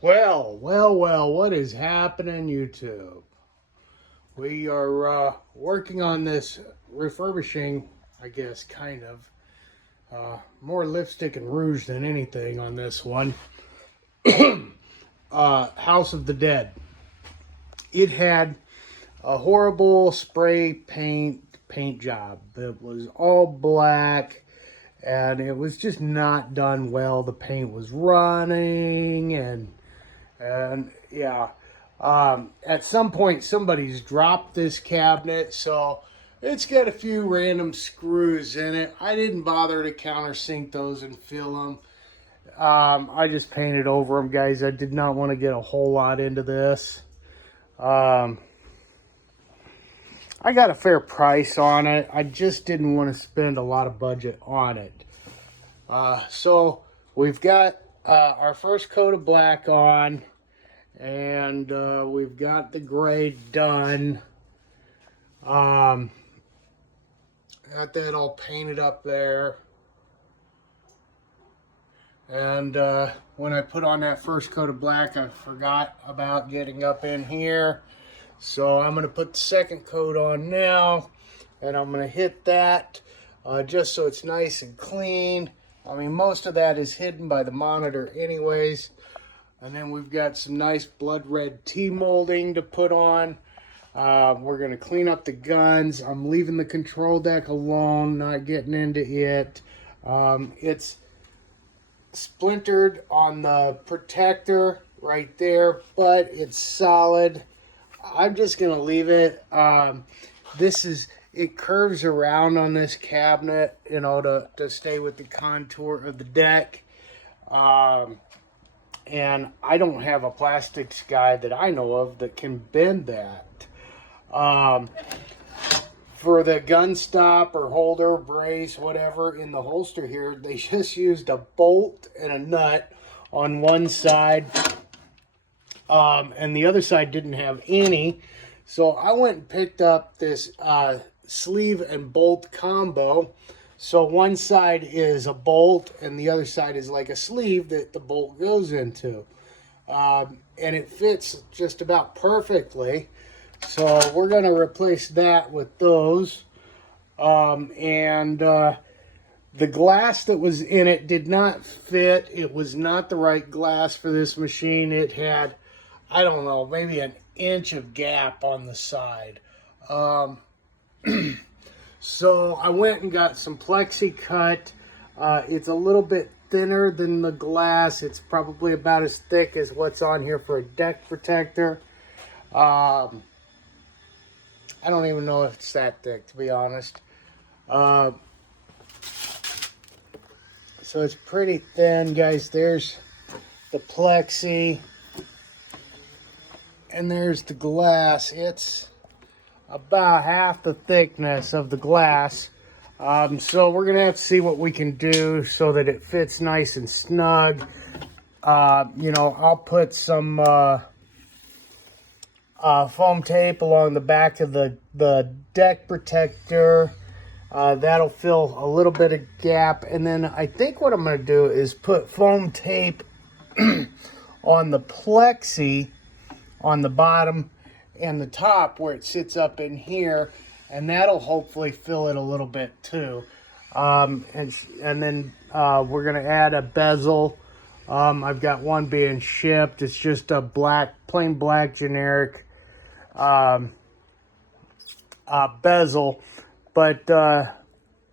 Well, what is happening, YouTube? We are working on this refurbishing, I guess, kind of. More lipstick and rouge than anything on this one. House of the Dead. It had a horrible spray paint job. It was all black, and it was just not done well. The paint was running, and yeah. At some point, somebody's dropped this cabinet, so it's got a few random screws in it. I didn't bother to countersink those and fill them. I just painted over them, guys. I did not want to get a whole lot into this. I got a fair price on it. I just didn't want to spend a lot of budget on it. So we've got our first coat of black on. And we've got the gray done. Got that all painted up there. And when I put on that first coat of black, I forgot about getting up in here. So I'm going to put the second coat on now. And I'm going to hit that just so it's nice and clean. I mean, most of that is hidden by the monitor anyways. And then we've got some nice blood red T-molding to put on. We're going to clean up the guns. I'm leaving the control deck alone, not getting into it. It's splintered on the protector right there, but it's solid. I'm just going to leave it. It curves around on this cabinet, you know, to stay with the contour of the deck. And I don't have a plastics guy that I know of that can bend that. For the gun stop or holder, brace, whatever, in the holster here, they just used a bolt and a nut on one side. And the other side didn't have any. So I went and picked up this sleeve and bolt combo. So one side is a bolt and the other side is like a sleeve that the bolt goes into. And it fits just about perfectly. So we're going to replace that with those. The glass that was in it did not fit. It was not the right glass for this machine. It had, I don't know, maybe an inch of gap on the side. So I went and got some plexi cut. It's a little bit thinner than the glass. It's probably about as thick as what's on here for a deck protector. I don't even know if it's that thick, to be honest. So it's pretty thin, guys. There's the plexi. And there's the glass. It's about half the thickness of the glass. So we're gonna have to see what we can do so that it fits nice and snug. You know, I'll put some foam tape along the back of the deck protector. That'll fill a little bit of gap. And then I think what I'm gonna do is put foam tape on the plexi on the bottom and the top where it sits up in here, and that'll hopefully fill it a little bit too. And then we're gonna add a bezel. I've got one being shipped. It's just a plain black generic bezel, but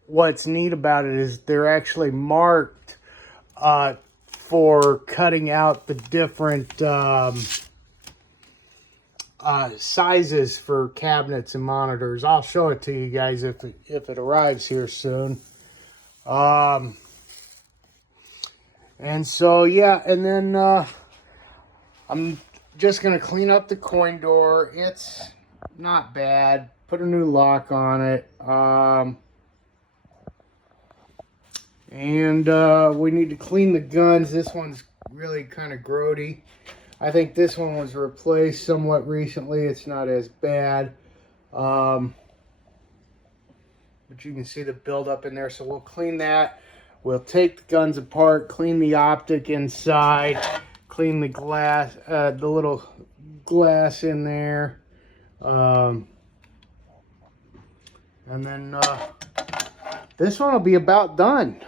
what's neat about it is they're actually marked for cutting out the different sizes for cabinets and monitors. I'll show it to you guys if it arrives here soon. And so yeah, and then I'm just gonna clean up the coin door. It's not bad. Put a new lock on it. And we need to clean the guns. This one's really kind of grody. I think this one was replaced somewhat recently. It's not as bad. But you can see the buildup in there. So we'll clean that. We'll take the guns apart, clean the optic inside, clean the glass, the little glass in there. And then this one will be about done.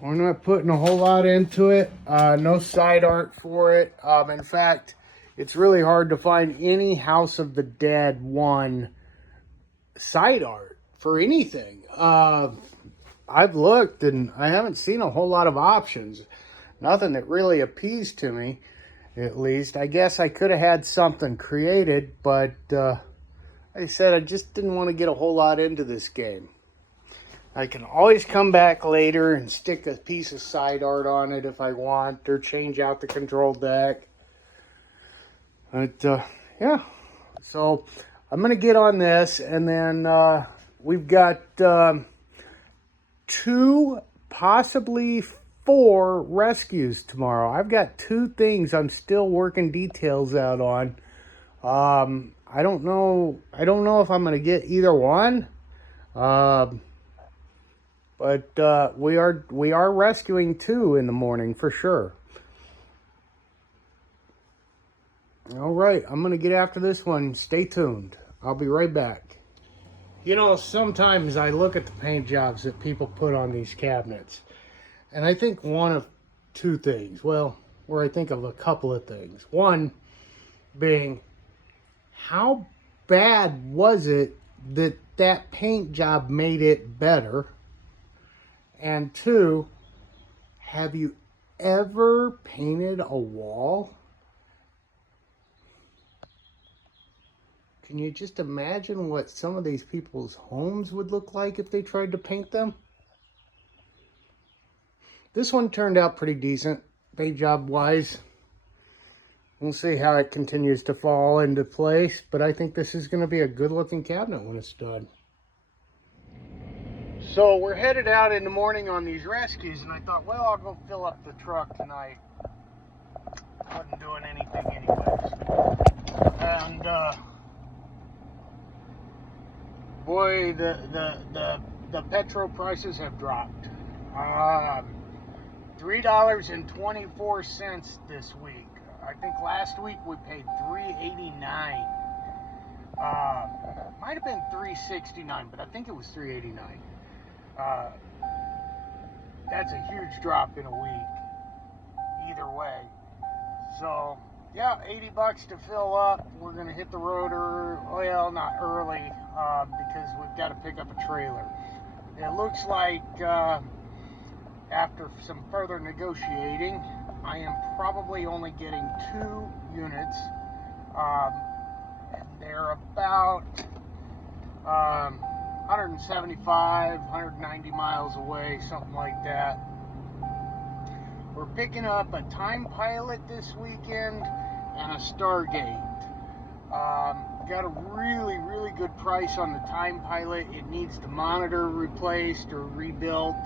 We're not putting a whole lot into it. No side art for it. In fact, it's really hard to find any House of the Dead 1 side art for anything. I've looked and I haven't seen a whole lot of options. Nothing that really appeals to me, at least. I guess I could have had something created, but like I said, I just didn't want to get a whole lot into this game. I can always come back later and stick a piece of side art on it if I want, or change out the control deck. But yeah, so I'm going to get on this, and then we've got 2, possibly 4 rescues tomorrow. I've got 2 things I'm still working details out on. I don't know if I'm going to get either one. But we are rescuing 2 in the morning for sure. All right, I'm going to get after this one. Stay tuned. I'll be right back. You know, sometimes I look at the paint jobs that people put on these cabinets, and I think one of 2 things. Well, or I think of a couple of things. One being, how bad was it that that paint job made it better? And 2, have you ever painted a wall? Can you just imagine what some of these people's homes would look like if they tried to paint them? This one turned out pretty decent, paint job wise. We'll see how it continues to fall into place, but I think this is going to be a good looking cabinet when it's done. So we're headed out in the morning on these rescues, and I thought, well, I'll go fill up the truck tonight. Wasn't doing anything anyways. And boy, the petrol prices have dropped. $3.24 this week. I think last week we paid $3.89. Might have been $3.69, but I think it was $3.89. That's a huge drop in a week, either way. So yeah, $80 to fill up. We're gonna hit the road, well, not early, because we've got to pick up a trailer. It looks like after some further negotiating, I am probably only getting 2 units. And they're about 175, 190 miles away, something like that. We're picking up a Time Pilot this weekend and a Stargate. Got a really, really good price on the Time Pilot. It needs the monitor replaced or rebuilt.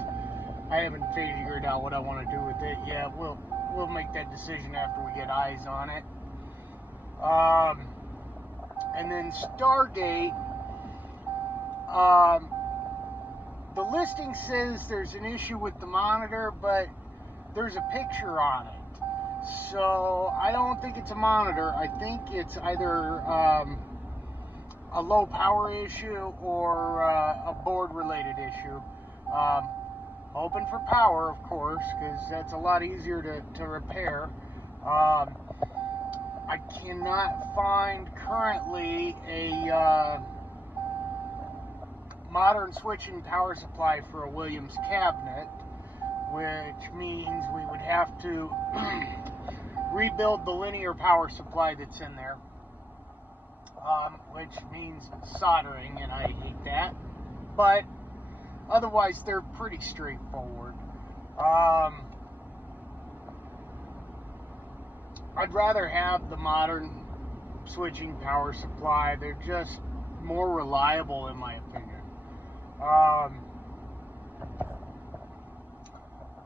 I haven't figured out what I want to do with it yet. We'll make that decision after we get eyes on it. And then Stargate, the listing says there's an issue with the monitor, but there's a picture on it. So I don't think it's a monitor. I think it's either a low power issue or a board related issue. Hoping for power, of course, because that's a lot easier to repair. I cannot find currently a modern switching power supply for a Williams cabinet, which means we would have to rebuild the linear power supply that's in there, which means soldering, and I hate that. But otherwise, they're pretty straightforward. I'd rather have the modern switching power supply. They're just more reliable, in my opinion.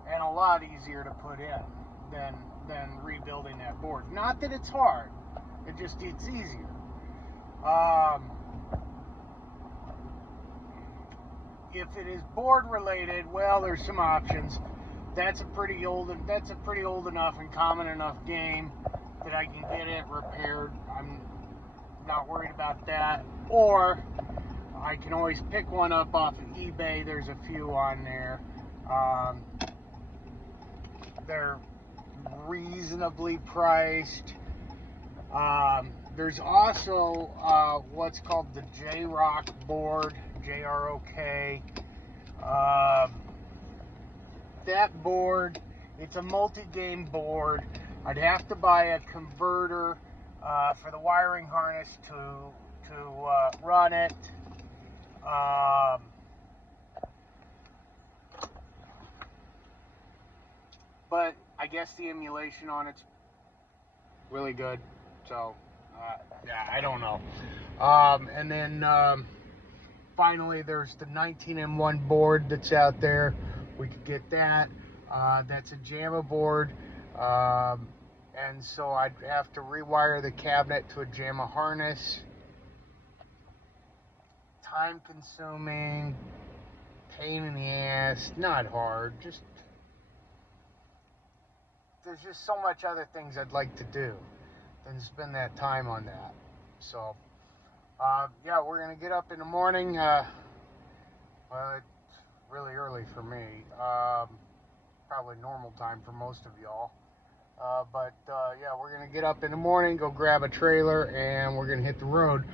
And a lot easier to put in than rebuilding that board. Not that it's hard, it's easier. If it is board related, well, there's some options. that's a pretty old enough and common enough game that I can get it repaired. I'm not worried about that. Or I can always pick one up off of eBay. There's a few on there. They're reasonably priced. There's also what's called the J-Rock board, J-R-O-K. That board, it's a multi-game board. I'd have to buy a converter for the wiring harness to run it. But I guess the emulation on it's really good. So, yeah, I don't know. And then finally, there's the 19-in-1 board that's out there. We could get that. That's a JAMA board. And so I'd have to rewire the cabinet to a JAMA harness. Time consuming, pain in the ass, not hard, there's just so much other things I'd like to do than spend that time on that. So, yeah, we're going to get up in the morning. Well, it's really early for me. Probably normal time for most of y'all. But yeah, we're going to get up in the morning, go grab a trailer, and we're going to hit the road.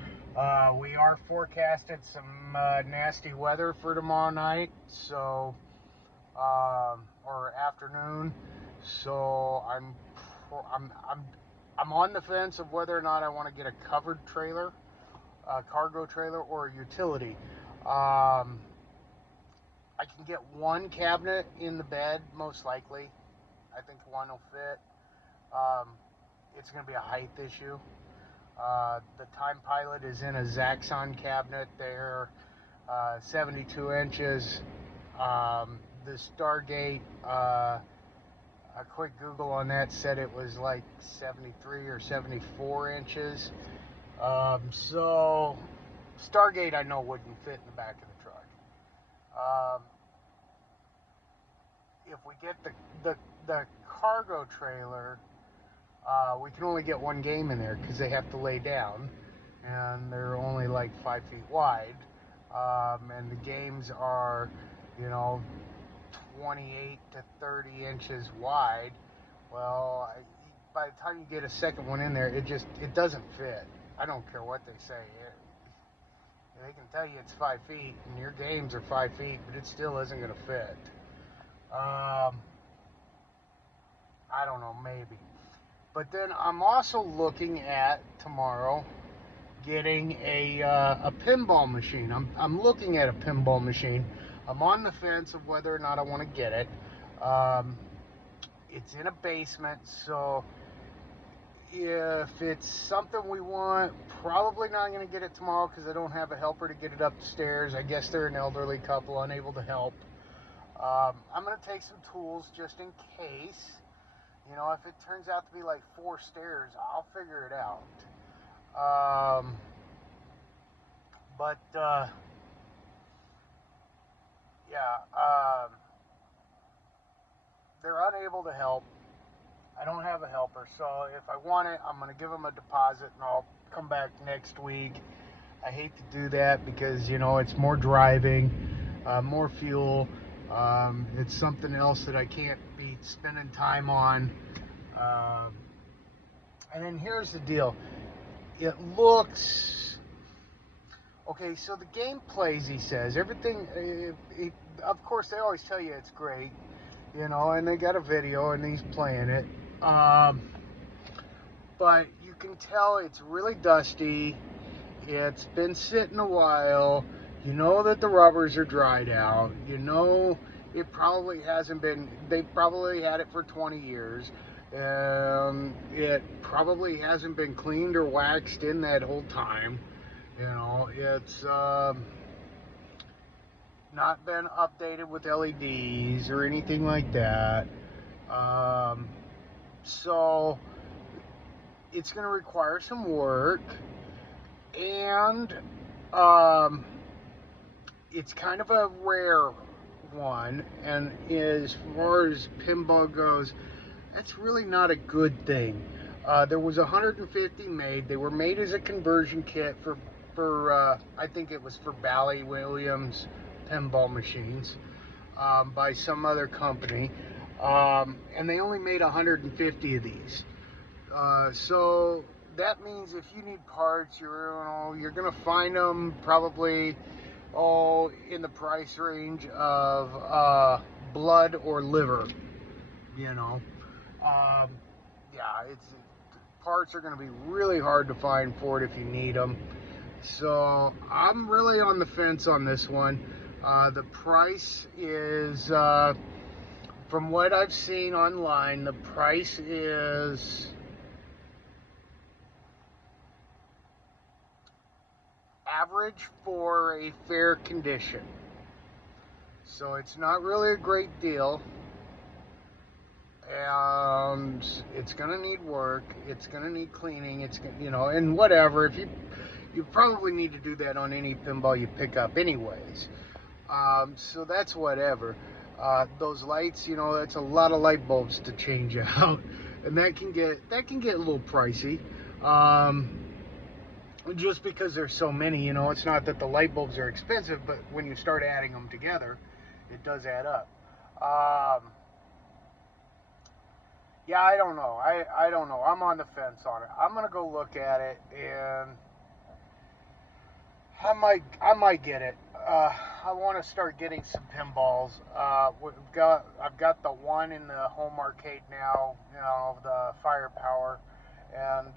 We are forecasted some nasty weather for tomorrow night, so or afternoon. So I'm on the fence of whether or not I want to get a covered trailer, a cargo trailer, or a utility. I can get one cabinet in the bed, most likely. I think one will fit. It's going to be a height issue. The Time Pilot is in a Zaxxon cabinet there, 72 inches. The Stargate, a quick Google on that said it was like 73 or 74 inches. So Stargate I know wouldn't fit in the back of the truck. If we get the cargo trailer, we can only get one game in there because they have to lay down, and they're only like 5 feet wide, and the games are, 28 to 30 inches wide. Well, by the time you get a second one in there, it doesn't fit. I don't care what they say. They can tell you it's 5 feet, and your games are 5 feet, but it still isn't going to fit. I don't know, maybe. But then I'm also looking at tomorrow getting a pinball machine. I'm looking at a pinball machine. I'm on the fence of whether or not I want to get it. It's in a basement, so if it's something we want, probably not going to get it tomorrow because I don't have a helper to get it upstairs. I guess they're an elderly couple unable to help. I'm going to take some tools just in case. If it turns out to be like 4 stairs, I'll figure it out. Yeah, they're unable to help. I don't have a helper, so if I want it, I'm going to give them a deposit and I'll come back next week. I hate to do that because, it's more driving, more fuel. It's something else that I can't be spending time on. And then here's the deal. It looks... Okay, so the game plays, he says. Everything... of course, they always tell you it's great. And they got a video and he's playing it. But you can tell it's really dusty. It's been sitting a while. That the rubbers are dried out. It probably hasn't been... They probably had it for 20 years. It probably hasn't been cleaned or waxed in that whole time. It's not been updated with LEDs or anything like that. So it's going to require some work, and it's kind of a rare one, and as far as pinball goes, that's really not a good thing. There was 150 made. They were made as a conversion kit for I think it was for Bally Williams pinball machines, by some other company, and they only made 150 of these. So that means if you need parts, you're gonna find them probably in the price range of blood or liver. You know, yeah, parts are gonna be really hard to find for it if you need them. So I'm really on the fence on this one. The price is, from what I've seen online, the price is average for a fair condition. So it's not really a great deal. And it's gonna need work. It's gonna need cleaning. It's, and whatever. If you probably need to do that on any pinball you pick up anyways. So that's whatever. Those lights, that's a lot of light bulbs to change out, and that can get a little pricey. Just because there's so many, it's not that the light bulbs are expensive, but when you start adding them together, it does add up. Yeah, I don't know. I don't know. I'm on the fence on it. I'm gonna go look at it, and I might get it. I want to start getting some pinballs. I've got the one in the home arcade now, the Firepower, and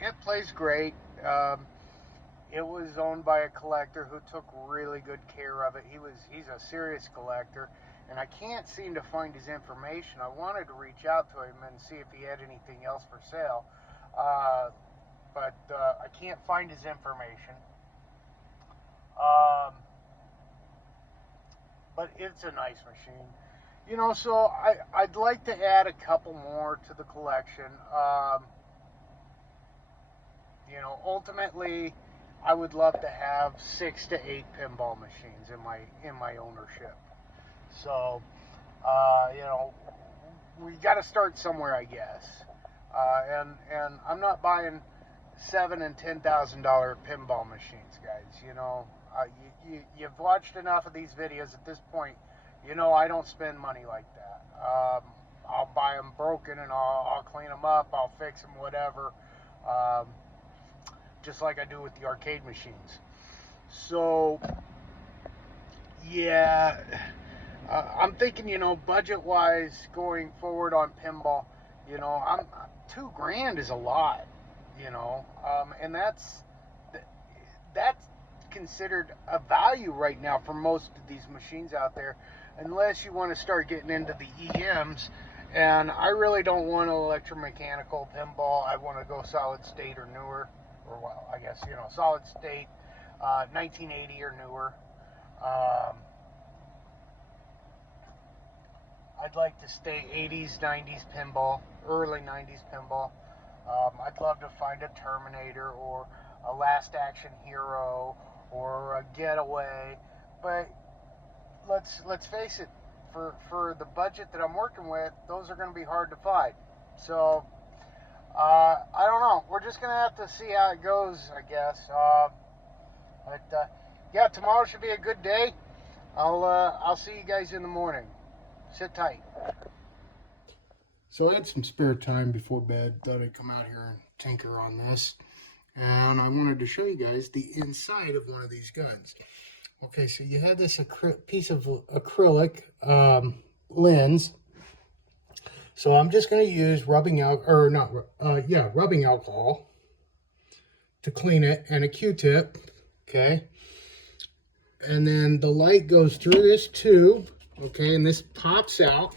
it plays great. It was owned by a collector who took really good care of it. He's a serious collector, and I can't seem to find his information. I wanted to reach out to him and see if he had anything else for sale, but I can't find his information. But it's a nice machine, so I'd like to add a couple more to the collection. Ultimately, I would love to have 6 to 8 pinball machines in my ownership. So, we got to start somewhere, I guess. And I'm not buying $7,000 and $10,000 pinball machines, guys. You've watched enough of these videos at this point. I don't spend money like that. I'll buy them broken, and I'll clean them up. I'll fix them, whatever. Just like I do with the arcade machines. So, yeah, I'm thinking, budget-wise, going forward on pinball, I'm $2,000 is a lot, and that's considered a value right now for most of these machines out there, unless you want to start getting into the EMs. And I really don't want an electromechanical pinball. I want to go solid state or newer, or well, I guess solid state, 1980 or newer. I'd like to stay 80s, 90s pinball, early 90s pinball. I'd love to find a Terminator or a Last Action Hero or a Getaway, but let's face it, for the budget that I'm working with, those are going to be hard to find. So I don't know. We're just going to have to see how it goes, I guess. But yeah, tomorrow should be a good day. I'll see you guys in the morning. Sit tight. So I had some spare time before bed. Thought I'd come out here and tinker on this. And I wanted to show you guys the inside of one of these guns. Okay, so you have this piece of acrylic lens. So I'm just going to use rubbing alcohol to clean it, and a Q-tip. Okay, and then the light goes through this tube. Okay, and this pops out.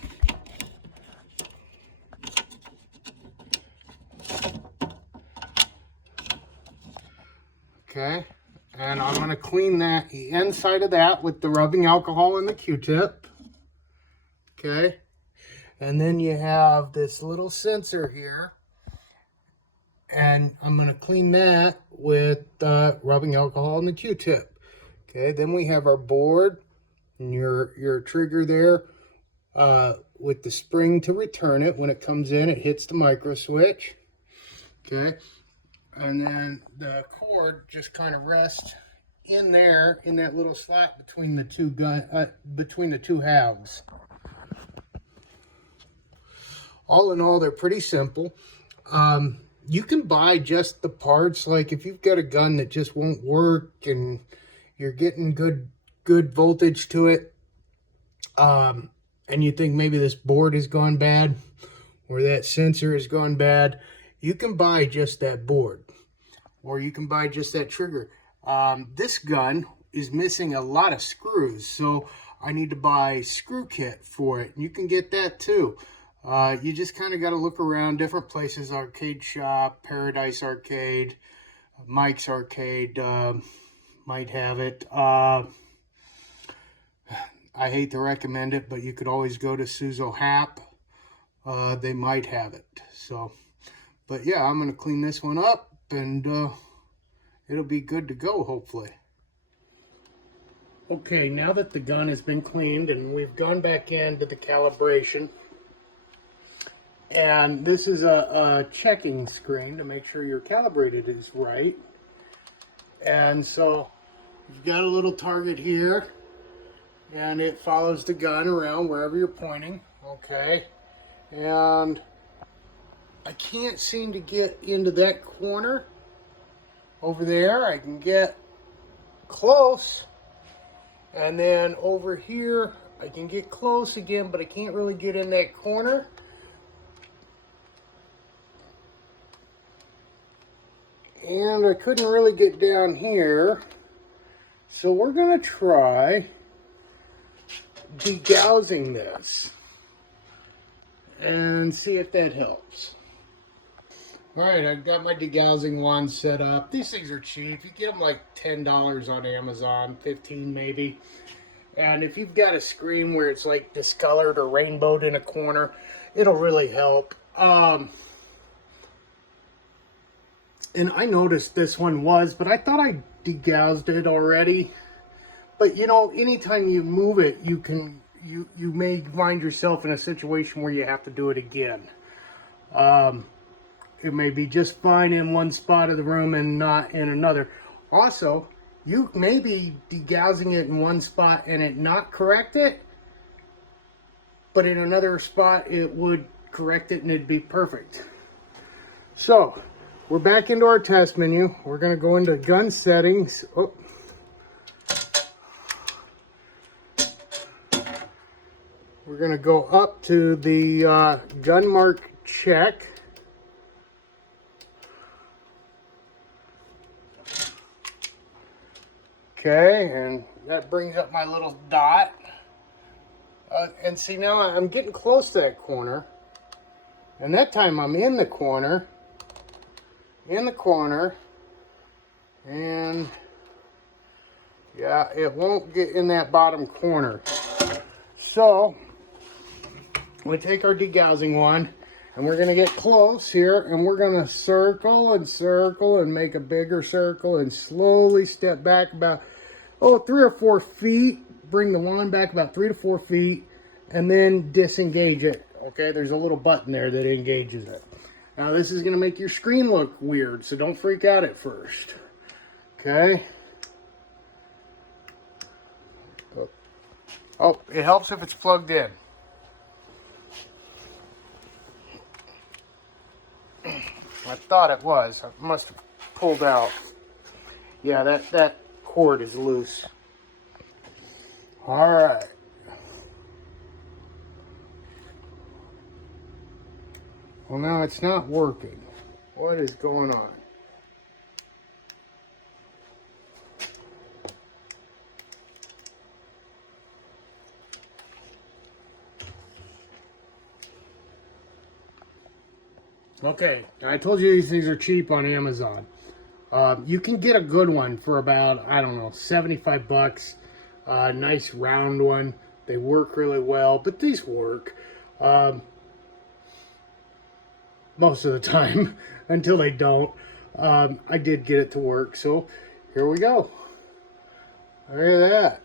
Okay, and I'm going to clean the inside of that with the rubbing alcohol and the Q-tip. Okay, and then you have this little sensor here, and I'm going to clean that with rubbing alcohol and the Q-tip. Okay, then we have our board, and your trigger there with the spring to return it. When it comes in, it hits the micro switch. Okay, and then the cord just kind of rests in there in that little slot between the two halves. All in all, they're pretty simple. You can buy just the parts. Like if you've got a gun that just won't work and you're getting good voltage to it, and you think maybe this board has gone bad or that sensor has gone bad, you can buy just that board, or you can buy just that trigger. This gun is missing a lot of screws, so I need to buy screw kit for it. You can get that too. You just kind of got to look around different places. Arcade Shop, Paradise Arcade, Mike's Arcade might have it. I hate to recommend it, but you could always go to Suzo Hap. They might have it. So, but yeah, I'm going to clean this one up, and it'll be good to go, hopefully. Okay, now that the gun has been cleaned and we've gone back into the calibration, and this is a checking screen to make sure you're calibrated is right. And so you've got a little target here, and it follows the gun around wherever you're pointing. Okay, and I can't seem to get into that corner over there. I can get close, and then over here I can get close again, but I can't really get in that corner. And I couldn't really get down here, so we're going to try degaussing this and see if that helps. Alright, I've got my degaussing wand set up. These things are cheap. You get them like $10 on Amazon, $15 maybe. And if you've got a screen where it's like discolored or rainbowed in a corner, it'll really help. And I noticed this one was, but I thought I degaussed it already. But you know, anytime you move it, you may find yourself in a situation where you have to do it again. It may be just fine in one spot of the room and not in another. Also, you may be degaussing it in one spot and it not correct it, but in another spot it would correct it and it'd be perfect. So, we're back into our test menu. We're going to go into gun settings. Oh. We're going to go up to the gun mark check. Okay, and that brings up my little dot. And see, now I'm getting close to that corner. And that time I'm in the corner. And yeah, it won't get in that bottom corner. So we take our degaussing wand and we're going to get close here, and we're going to circle and circle and make a bigger circle and slowly step back about 3 or 4 feet. Bring the wand back about 3 to 4 feet and then disengage it. Okay, there's a little button there that engages it. Now this is going to make your screen look weird, so don't freak out at first. Okay. Oh, it helps if it's plugged in. I thought it was. I must have pulled out. Yeah, that cord is loose. All right. Well, now it's not working. What is going on? Okay, I told you these things are cheap on Amazon. You can get a good one for about, I don't know, 75 bucks. Nice round one. They work really well, but these work. Most of the time, until they don't. I did get it to work, so here we go. Look at that.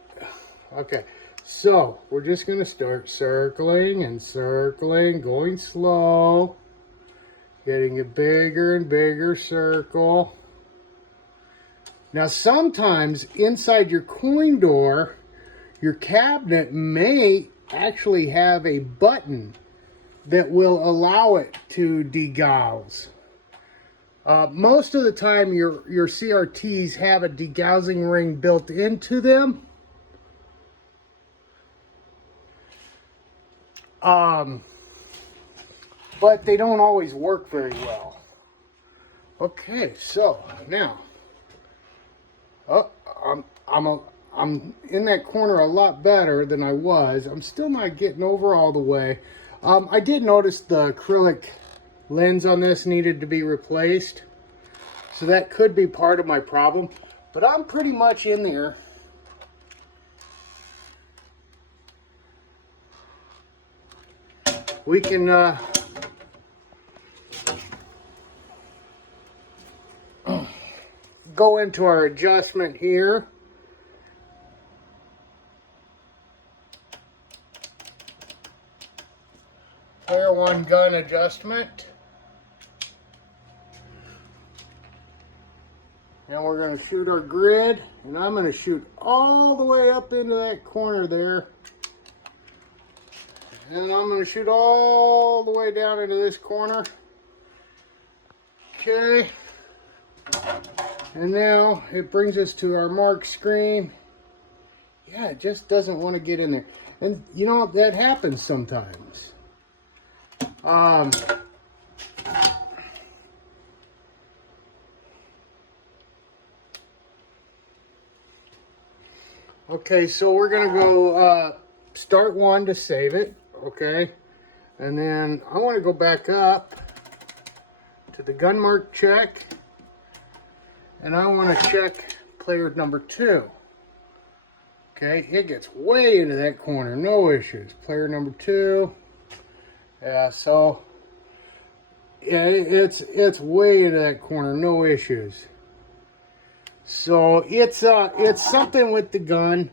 Okay, So we're just going to start circling and circling, going slow, getting a bigger and bigger circle. Now sometimes inside your coin door, your cabinet may actually have a button that will allow it to degauss. Most of the time your CRTs have a degaussing ring built into them. But they don't always work very well. Okay, so now, I'm in that corner a lot better than I was. I'm still not getting over all the way. I did notice the acrylic lens on this needed to be replaced, so that could be part of my problem, but I'm pretty much in there. We can go into our adjustment here. Player one gun adjustment. Now we're going to shoot our grid, and I'm going to shoot all the way up into that corner there. And I'm going to shoot all the way down into this corner. Okay. And now it brings us to our mark screen. Yeah, it just doesn't want to get in there. And you know, that happens sometimes. Okay, so we're going to go start one to save it. Okay, and then I want to go back up to the gun mark check, and I want to check player number 2. Okay, it gets way into that corner, no issues. Player number 2, yeah, so yeah, it's way into that corner, no issues. So it's something with the gun.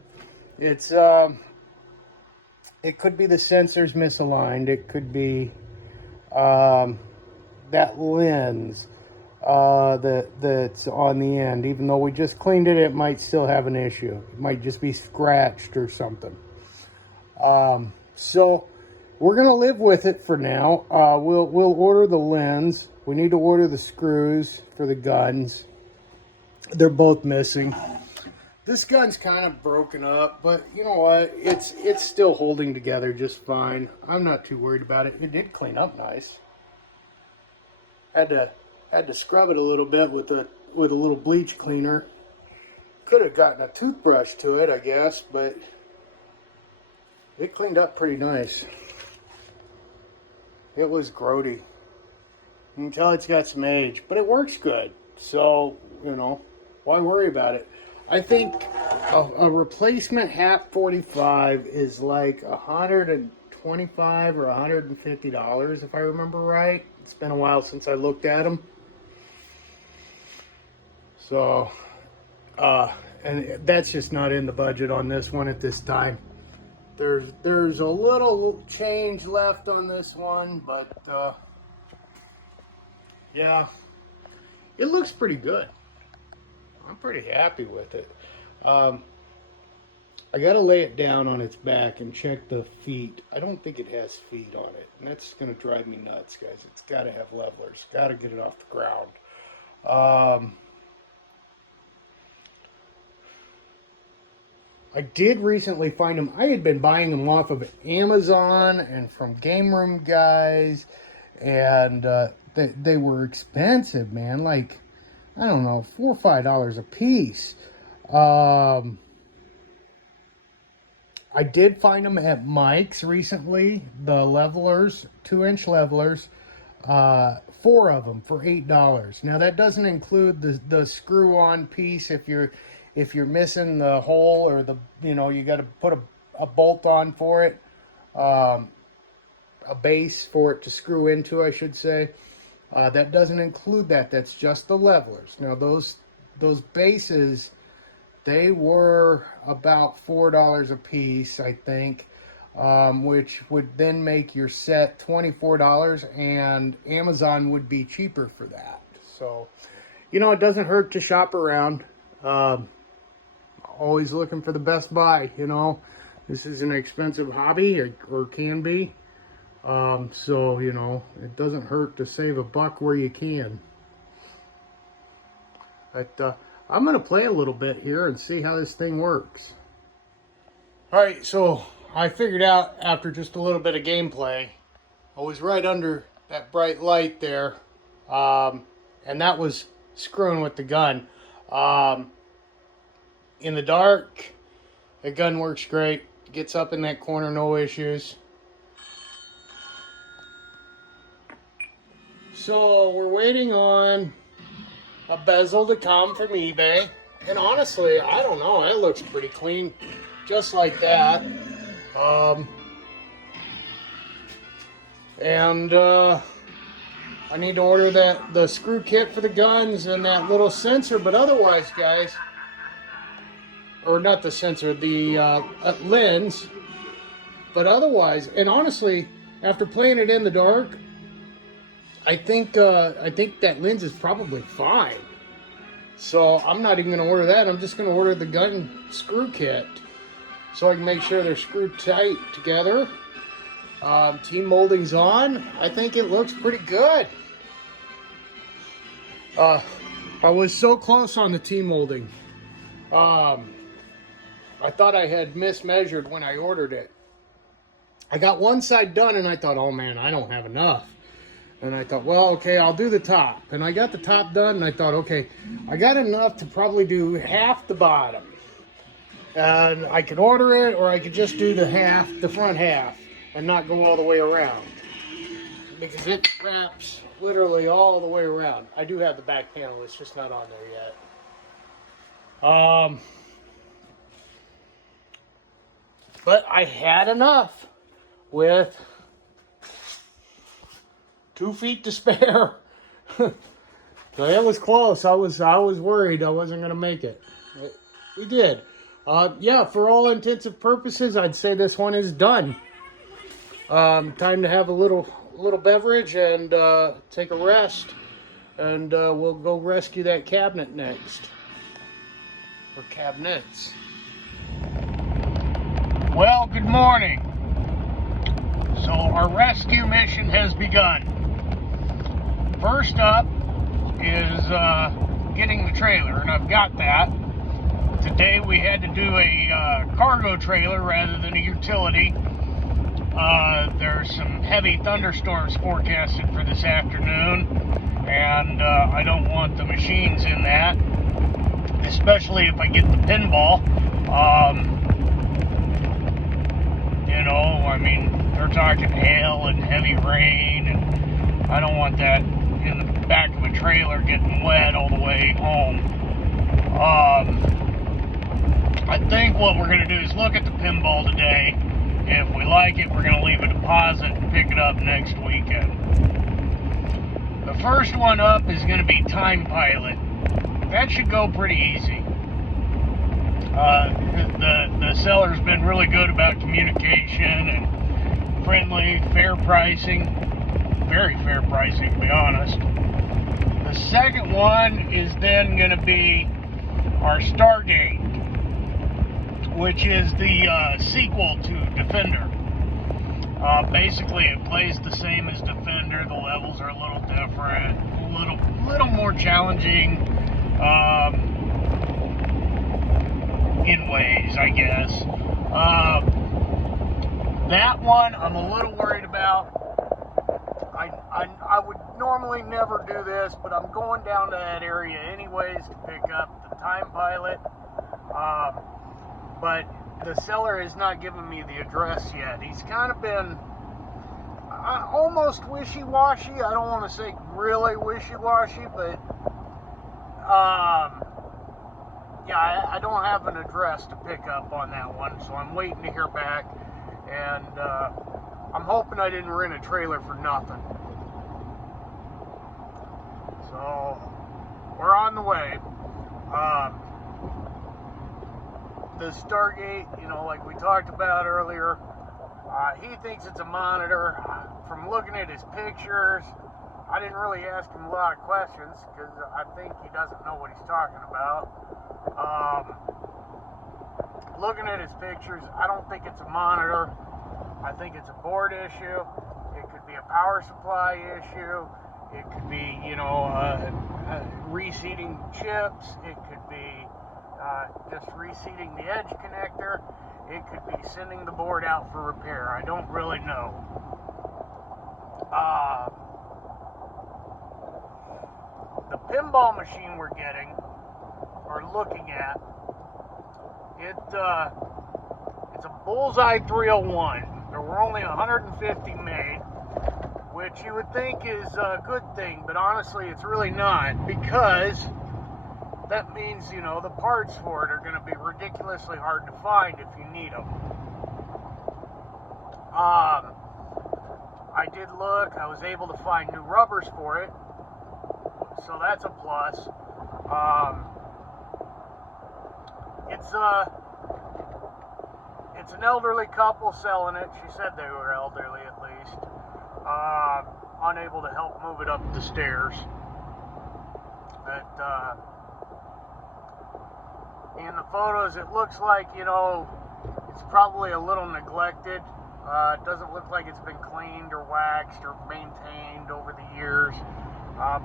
It could be the sensors misaligned. It could be that lens that's on the end. Even though we just cleaned it, it might still have an issue. It might just be scratched or something. So we're gonna live with it for now. We'll order the lens. We need to order the screws for the guns. They're both missing. This gun's kind of broken up, but you know what? It's still holding together just fine. I'm not too worried about it. It did clean up nice. Had to scrub it a little bit with a little bleach cleaner. Could have gotten a toothbrush to it, I guess, but it cleaned up pretty nice. It was grody. You can tell it's got some age, but it works good. So, you know, why worry about it? I think a replacement HAP 45 is like $125 or $150 if I remember right. It's been a while since I looked at them. So, and that's just not in the budget on this one at this time. There's a little change left on this one, but yeah, it looks pretty good. I'm pretty happy with it. I got to lay it down on its back and check the feet. I don't think it has feet on it, and that's going to drive me nuts, guys. It's got to have levelers. Got to get it off the ground. I did recently find them. I had been buying them off of Amazon and from Game Room guys, and they were expensive, man. Like, I don't know, $4 or $5 a piece. I did find them at Mike's recently, the levelers, 2-inch levelers, 4 of them for $8. Now that doesn't include the screw-on piece if you're missing the hole, or you got to put a bolt on for it, a base for it to screw into, I should say. That doesn't include that. That's just the levelers. Now those bases They were about $4 a piece, I think, which would then make your set $24, and Amazon would be cheaper for that. So, you know, it doesn't hurt to shop around. Always looking for the best buy, you know. This is an expensive hobby, or can be. So, you know, it doesn't hurt to save a buck where you can. But I'm going to play a little bit here and see how this thing works. Alright, so I figured out after just a little bit of gameplay, I was right under that bright light there, and that was screwing with the gun. In the dark, the gun works great. Gets up in that corner, no issues. So we're waiting on a bezel to come from eBay. And honestly, I don't know, it looks pretty clean, just like that. I need to order the screw kit for the guns and that little sensor, but otherwise, guys, or not the sensor, the lens, but otherwise, and honestly, after playing it in the dark, I think that lens is probably fine. So I'm not even going to order that. I'm just going to order the gun screw kit so I can make sure they're screwed tight together. T-molding's on. I think it looks pretty good. I was so close on the T-molding. I thought I had mismeasured when I ordered it. I got one side done and I thought, oh man, I don't have enough. And I thought, well, okay, I'll do the top. And I got the top done and I thought, okay, I got enough to probably do half the bottom. And I could order it, or I could just do the front half, and not go all the way around. Because it wraps literally all the way around. I do have the back panel, it's just not on there yet. But I had enough with 2 feet to spare. So it was close. I was worried I wasn't going to make it. But we did. Yeah, for all intensive purposes, I'd say this one is done. Time to have a little beverage and take a rest. And we'll go rescue that cabinet next. Or cabinets. Well, good morning. So our rescue mission has begun. First up is getting the trailer, and I've got that. Today we had to do a cargo trailer rather than a utility. There's some heavy thunderstorms forecasted for this afternoon, and I don't want the machines in that, especially if I get the pinball. You know, I mean, they're talking hail and heavy rain, and I don't want that in the back of a trailer getting wet all the way home. I think what we're going to do is look at the pinball today. If we like it, we're going to leave a deposit and pick it up next weekend. The first one up is going to be Time Pilot. That should go pretty easy. The seller's been really good about communication and friendly, fair pricing. Very fair pricing, to be honest. The second one is then going to be our Stargate, which is the sequel to Defender. Basically, it plays the same as Defender. The levels are a little different, a little more challenging in ways, I guess. That one I'm a little worried about. I would normally never do this, but I'm going down to that area anyways to pick up the Time Pilot. But the seller has not given me the address yet. He's kind of been almost wishy-washy. I don't want to say really wishy-washy, but yeah, I don't have an address to pick up on that one, so I'm waiting to hear back. And I'm hoping I didn't rent a trailer for nothing. So we're on the way. the Stargate, you know, like we talked about earlier, he thinks it's a monitor. From looking at his pictures, I didn't really ask him a lot of questions because I think he doesn't know what he's talking about. Looking at his pictures, I don't think it's a monitor. I think it's a board issue. It could be a power supply issue. It could be, you know, reseating chips. It could be just reseating the edge connector. It could be sending the board out for repair. I don't really know. The pinball machine we're getting, or looking at, it's a Bullseye 301. There were only 150 made, which you would think is a good thing, but honestly it's really not, because that means, you know, the parts for it are going to be ridiculously hard to find if you need them. I did look. I was able to find new rubbers for it, so that's a plus. It's an elderly couple selling it. She said they were elderly at least. Unable to help move it up the stairs. But in the photos, it looks like, you know, it's probably a little neglected. It doesn't look like it's been cleaned or waxed or maintained over the years,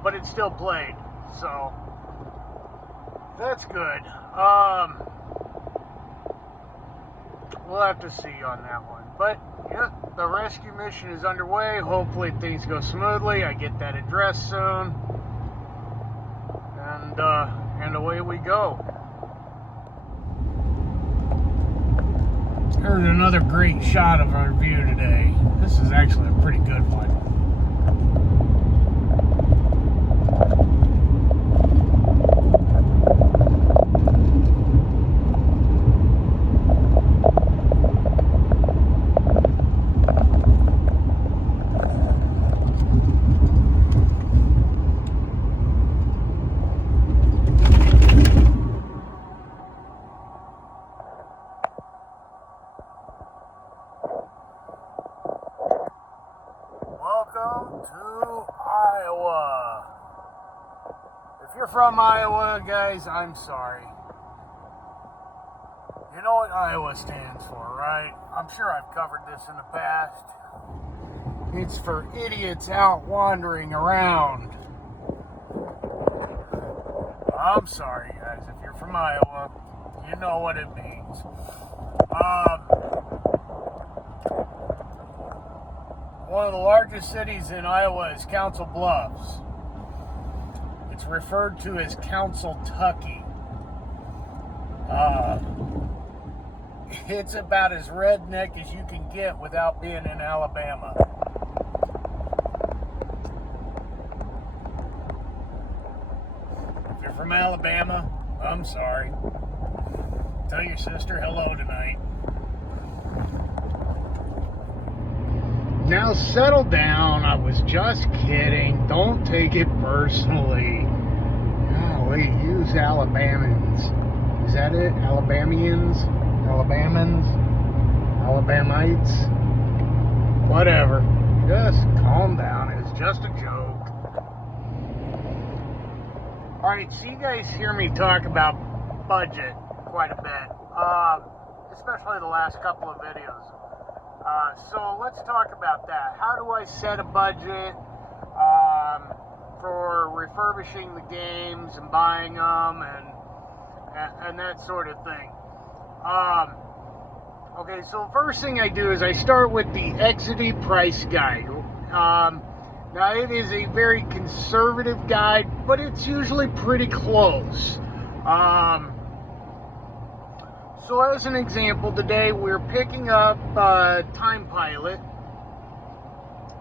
but it's still played, so that's good. We'll have to see on that one, but yeah, the rescue mission is underway. Hopefully things go smoothly. I get that address soon, and away we go. Here's another great shot of our view today. This is actually a pretty good one. Welcome to Iowa. If you're from Iowa, guys, I'm sorry. You know what Iowa stands for, right? I'm sure I've covered this in the past. It's for idiots out wandering around. I'm sorry, guys. If you're from Iowa, you know what it means. One of the largest cities in Iowa is Council Bluffs. It's referred to as Council-tucky. It's about as redneck as you can get without being in Alabama. If you're from Alabama, I'm sorry. Tell your sister hello tonight. Now settle down. I was just kidding. Don't take it personally. Golly, use Alabamans. Is that it? Alabamians? Alabamans? Alabamites? Whatever. Just calm down. It's just a joke. Alright, so you guys hear me talk about budget quite a bit. Especially the last couple of videos. So let's talk about that. How do I set a budget for refurbishing the games and buying them and that sort of thing? Okay, so first thing I do is I start with the Exidy price guide. Now it is a very conservative guide, but it's usually pretty close. So as an example, today we're picking up Time Pilot,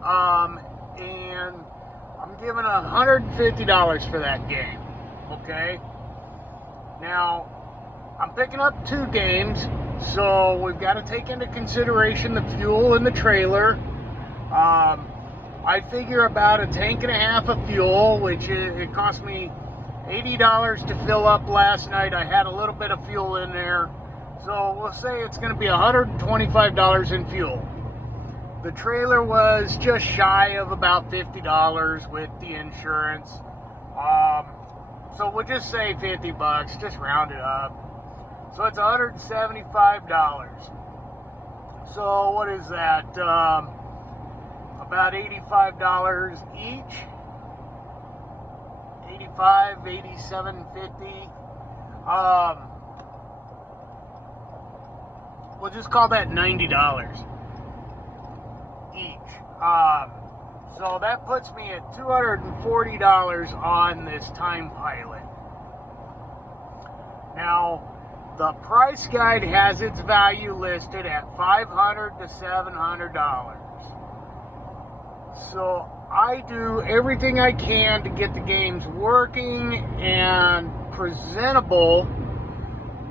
and I'm giving $150 for that game, okay? Now, I'm picking up 2 games, so we've got to take into consideration the fuel in the trailer. I figure about a tank and a half of fuel, which it cost me $80 to fill up last night. I had a little bit of fuel in there. So So we'll say it's going to be $125 in fuel. The trailer was just shy of about $50 with the insurance. So we'll just say 50 bucks, just round it up. So it's $175. So what is that? About $85 each. 85, 87.50. We'll just call that $90 each. So that puts me at $240 on this Time Pilot. Now, the price guide has its value listed at $500 to $700. So I do everything I can to get the games working and presentable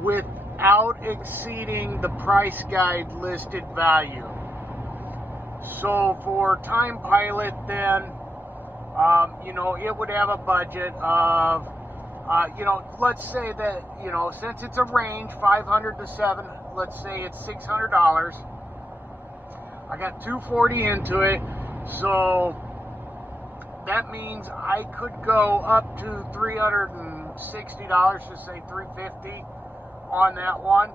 without exceeding the price guide listed value. So for Time Pilot, then, it would have a budget of, let's say that, since it's a range, 500 to 7, let's say it's $600. I got $240 into it, so that means I could go up to $360, just say $350 on that one.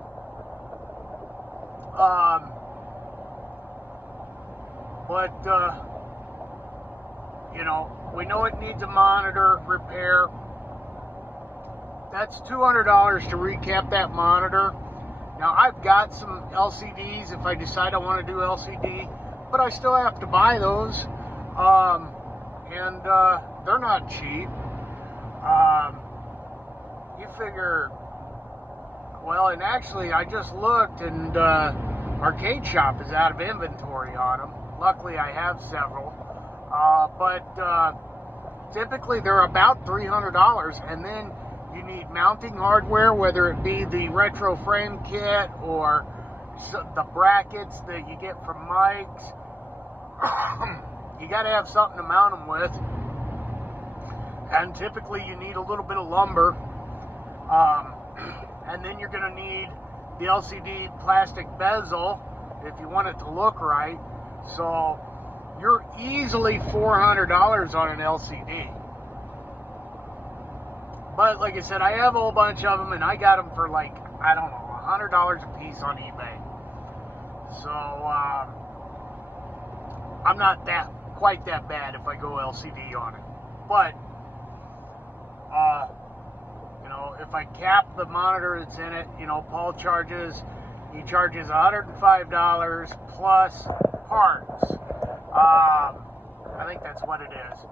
We know it needs a monitor repair. That's $200 to recap that monitor. Now, I've got some LCDs if I decide I want to do LCD, but I still have to buy those. And they're not cheap. You figure, well, and actually, I just looked, and Arcade Shop is out of inventory on them. Luckily, I have several. But typically, they're about $300, and then you need mounting hardware, whether it be the retro frame kit or the brackets that you get from Mike's. You got to have something to mount them with, and typically you need a little bit of lumber, and then you're going to need the LCD plastic bezel if you want it to look right. So you're easily $400 on an LCD. But like I said, I have a whole bunch of them, and I got them for like, I don't know, $100 a piece on eBay. So I'm not quite that bad if I go LCD on it. But if I cap the monitor that's in it, Paul charges $105 plus parts. I think that's what it is.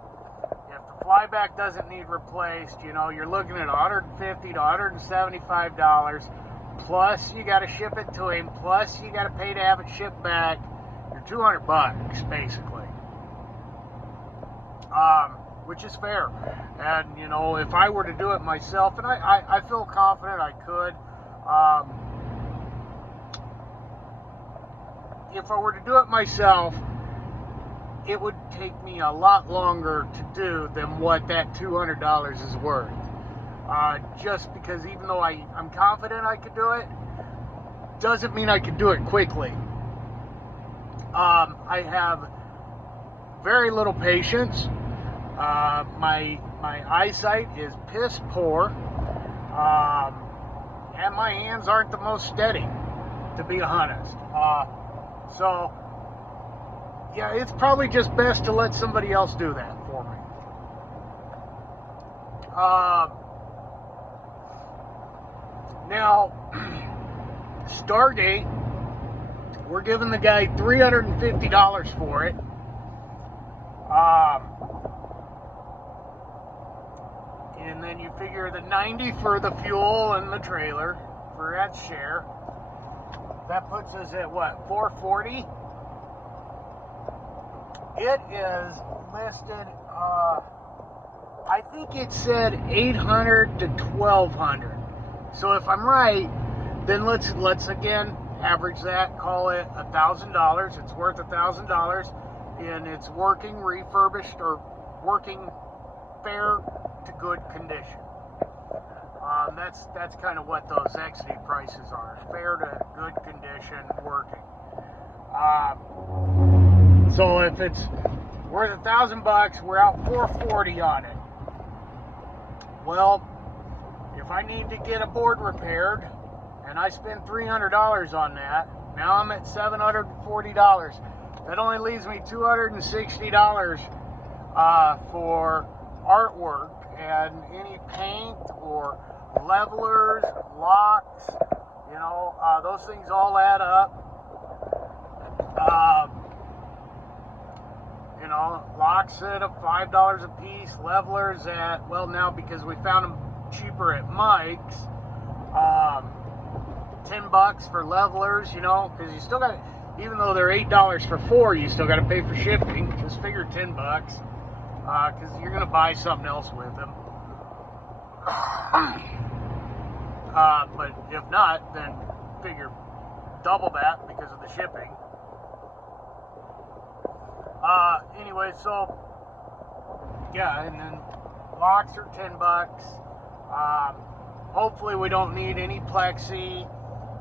If the flyback doesn't need replaced, you're looking at $150 to $175, plus you got to ship it to him, plus you got to pay to have it shipped back. You're $200 basically, which is fair. And if I were to do it myself, and I feel confident I could, if I were to do it myself, it would take me a lot longer to do than what that $200 is worth. Just because even though I'm confident I could do it, doesn't mean I could do it quickly. I have very little patience. My eyesight is piss poor. And my hands aren't the most steady, to be honest. So, yeah, it's probably just best to let somebody else do that for me. Now, Stargate, we're giving the guy $350 for it. And then you figure the $90 for the fuel and the trailer for that share. That puts us at what, $440? It is listed, I think it said $800 to $1,200. So if I'm right, then let's again average that, call it $1,000. It's worth $1,000 in its working, refurbished, or working fair to good condition. That's kind of what those XD prices are. Fair to good condition, working. So if it's worth $1,000, we're out $440 on it. Well, if I need to get a board repaired and I spend $300 on that, now I'm at $740. That only leaves me $260 for artwork and any paint or levelers, locks, you know, those things all add up. You know, locks at $5 a piece, levelers at, well, now because we found them cheaper at Mike's, $10 for levelers, you know, because you still got, even though they're $8 for 4, you still got to pay for shipping. Just figure $10, because you're gonna buy something else with them. But if not, then figure double that because of the shipping. Anyway, so yeah, and then locks are $10. Hopefully we don't need any plexi.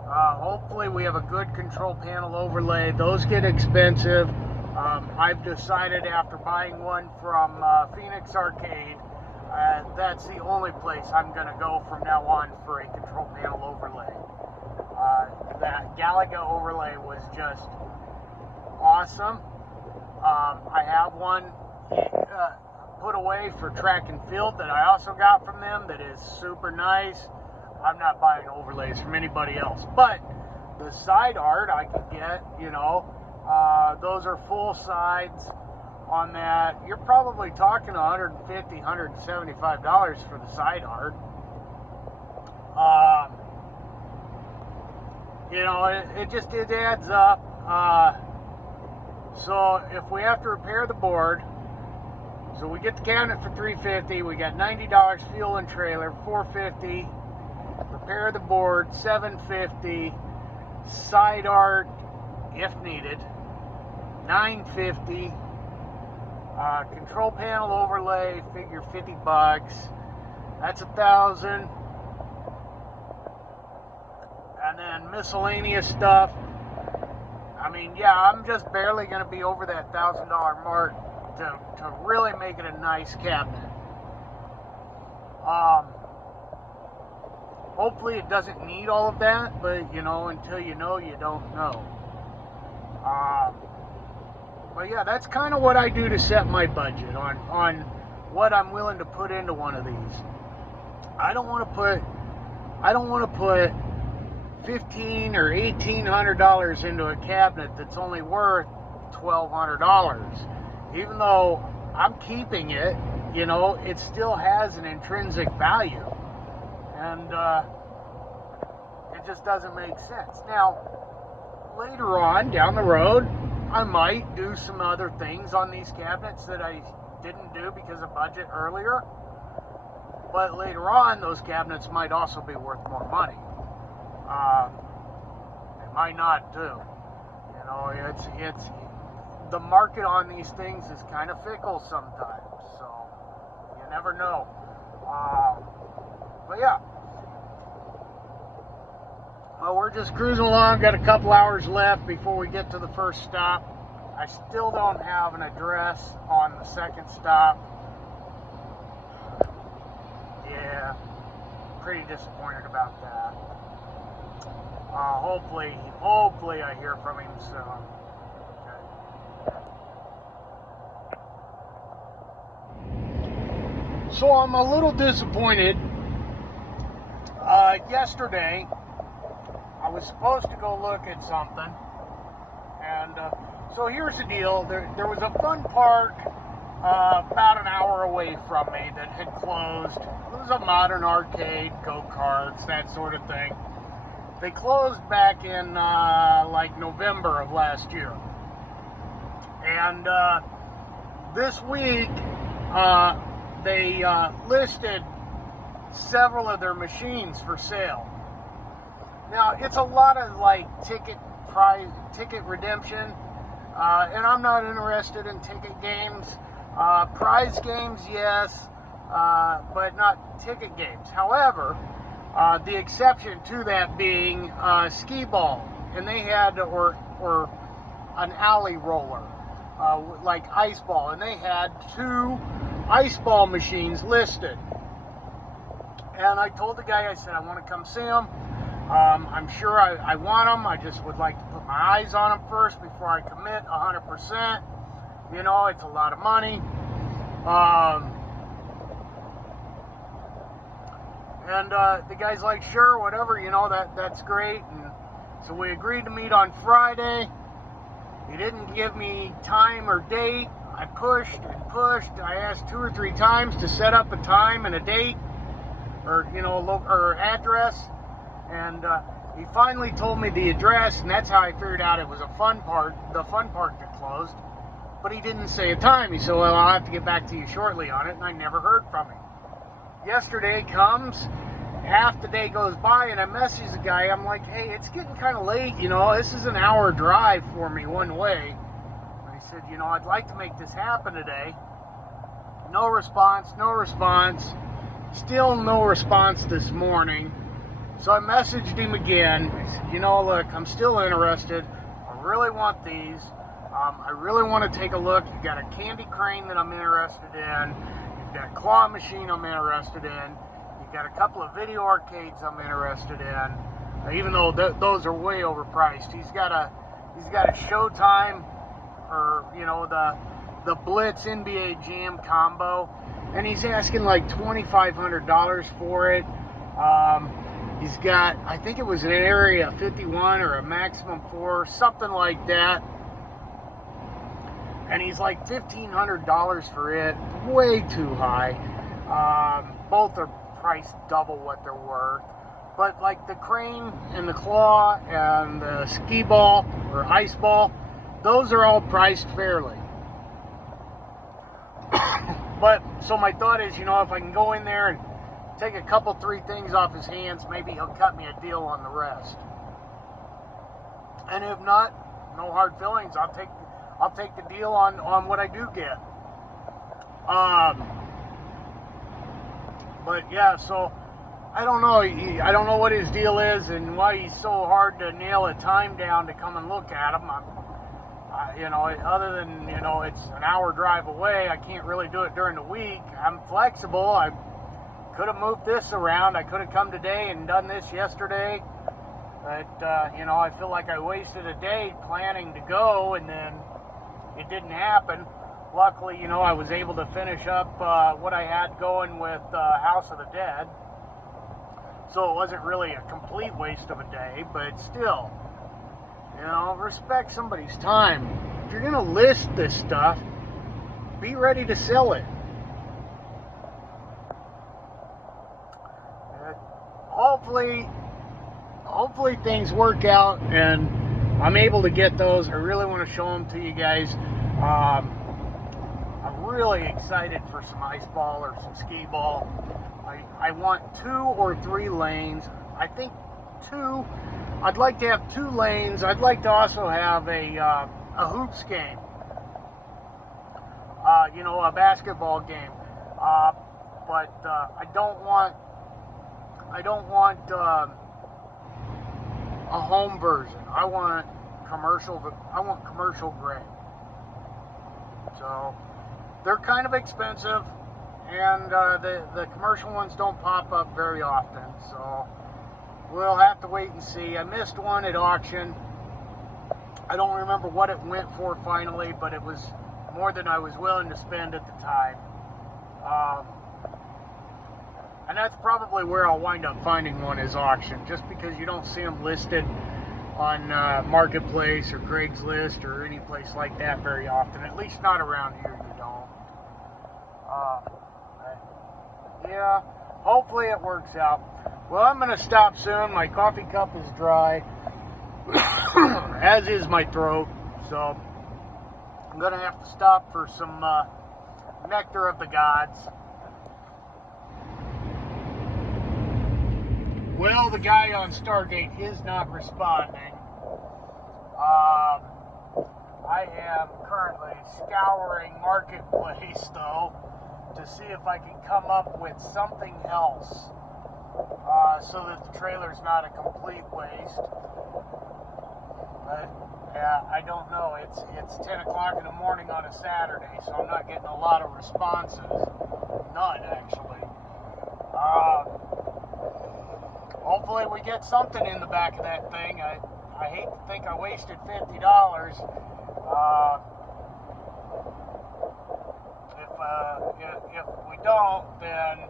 Hopefully we have a good control panel overlay. Those get expensive. I've decided after buying one from Phoenix Arcade, that's the only place I'm going to go from now on for a control panel overlay. That Galaga overlay was just awesome. I have one put away for track and field that I also got from them that is super nice. I'm not buying overlays from anybody else, but the side art I can get, you know, those are full sides on that. You're probably talking $150, $175 for the side art. You know, it adds up. So if we have to repair the board, so we get the cabinet for $350, we got $90 fuel and trailer, $450. Repair the board, $750. Side art, if needed, $950. Control panel overlay, figure $50. That's $1,000. And then miscellaneous stuff. I mean, yeah, I'm just barely going to be over that $1,000 mark to really make it a nice cabinet. Hopefully it doesn't need all of that, but you know, until you know, you don't know. But yeah, that's kind of what I do to set my budget on what I'm willing to put into one of these. I don't want to put $1,500 or $1,800 into a cabinet that's only worth $1,200. Even though I'm keeping it, you know, it still has an intrinsic value. And it just doesn't make sense. Now, later on, down the road, I might do some other things on these cabinets that I didn't do because of budget earlier. But later on, those cabinets might also be worth more money. They might not too. You know, it's the market on these things is kind of fickle sometimes. So you never know. But yeah. Well, we're just cruising along. Got a couple hours left before we get to the first stop. I still don't have an address on the second stop. Yeah, pretty disappointed about that. Hopefully I hear from him soon. Okay. So I'm a little disappointed. Yesterday, I was supposed to go look at something, and so here's the deal. There was a fun park about an hour away from me that had closed. It was a modern arcade, go-karts, that sort of thing. They closed back in like November of last year. And this week, they listed several of their machines for sale. Now, it's a lot of like ticket redemption, and I'm not interested in ticket games. Prize games, yes. but not ticket games. However, the exception to that being skee ball, and they had or an alley roller, like ice ball, and they had 2 ice ball machines listed. And I told the guy, I said, I want to come see them. I'm sure I want them. I just would like to put my eyes on them first before I commit 100%. You know, it's a lot of money. And the guy's like, sure, whatever, you know, that's great. And so we agreed to meet on Friday. He didn't give me time or date. I pushed and pushed. I asked 2 or 3 times to set up a time and a date, or, you know, or address. And he finally told me the address, and that's how I figured out it was the fun park that closed. But he didn't say a time. He said, well, I'll have to get back to you shortly on it, and I never heard from him. Yesterday comes, half the day goes by, and I message the guy. I'm like, hey, it's getting kind of late, you know, this is an hour drive for me one way. And he said, you know, I'd like to make this happen today. No response, no response. Still no response this morning. So I messaged him again. I said, you know, look, I'm still interested. I really want these. I really want to take a look. You've got a candy crane that I'm interested in. You've got a claw machine I'm interested in. You've got a couple of video arcades I'm interested in. Even though those are way overpriced. He's got a Showtime, or, you know, the Blitz NBA Jam combo, and he's asking like $2,500 for it. He's got, I think it was an Area 51 or a Maximum 4, something like that. And he's like $1,500 for it. Way too high. Both are priced double what they're worth. But like the crane and the claw and the skee ball or ice ball, those are all priced fairly. But so my thought is, you know, if I can go in there and take a couple, 3 things off his hands, maybe he'll cut me a deal on the rest. And if not, no hard feelings. I'll take the deal on what I do get. But yeah, so I don't know. I don't know what his deal is and why he's so hard to nail a time down to come and look at him. You know, other than, you know, it's an hour drive away, I can't really do it during the week. I'm flexible. I could have moved this around. I could have come today and done this yesterday. But, you know, I feel like I wasted a day planning to go, and then it didn't happen. Luckily, you know, I was able to finish up what I had going with House of the Dead. So it wasn't really a complete waste of a day, but still, you know, respect somebody's time. If you're going to list this stuff, be ready to sell it. Hopefully things work out and I'm able to get those. I really want to show them to you guys. I'm really excited for some ice ball or some skee ball. I want 2 or 3 lanes. I think 2. I'd like to have 2 lanes. I'd like to also have a hoops game. You know, a basketball game. But I don't want a home version. I want commercial grade. So they're kind of expensive, and the commercial ones don't pop up very often. So we'll have to wait and see. I missed one at auction. I don't remember what it went for finally, but it was more than I was willing to spend at the time. And that's probably where I'll wind up finding one, is auction, just because you don't see them listed on Marketplace or Craigslist or any place like that very often. At least not around here, you don't. Yeah, hopefully it works out. Well, I'm going to stop soon. My coffee cup is dry, as is my throat. So I'm going to have to stop for some nectar of the gods. Well, the guy on Stargate is not responding. I am currently scouring Marketplace, though, to see if I can come up with something else so that the trailer's not a complete waste. But yeah, I don't know. It's 10 o'clock in the morning on a Saturday, so I'm not getting a lot of responses. None, actually. Hopefully we get something in the back of that thing. I hate to think I wasted $50. If we don't, then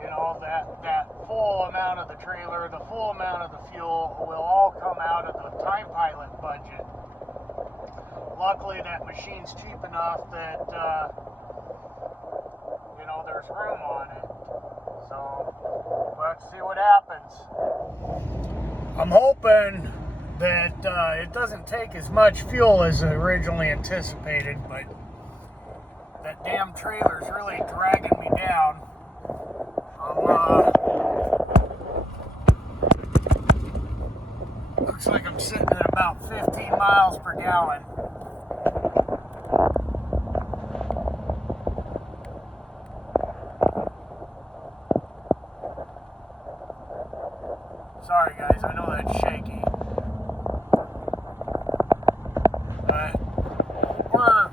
you know that full amount of the trailer, the full amount of the fuel will all come out of the Time Pilot budget. Luckily, that machine's cheap enough that you know there's room on it. So let's see what happens. I'm hoping that it doesn't take as much fuel as originally anticipated, but that damn trailer's really dragging me down. Looks like I'm sitting at about 15 miles per gallon. Sorry guys, I know that's shaky. But we're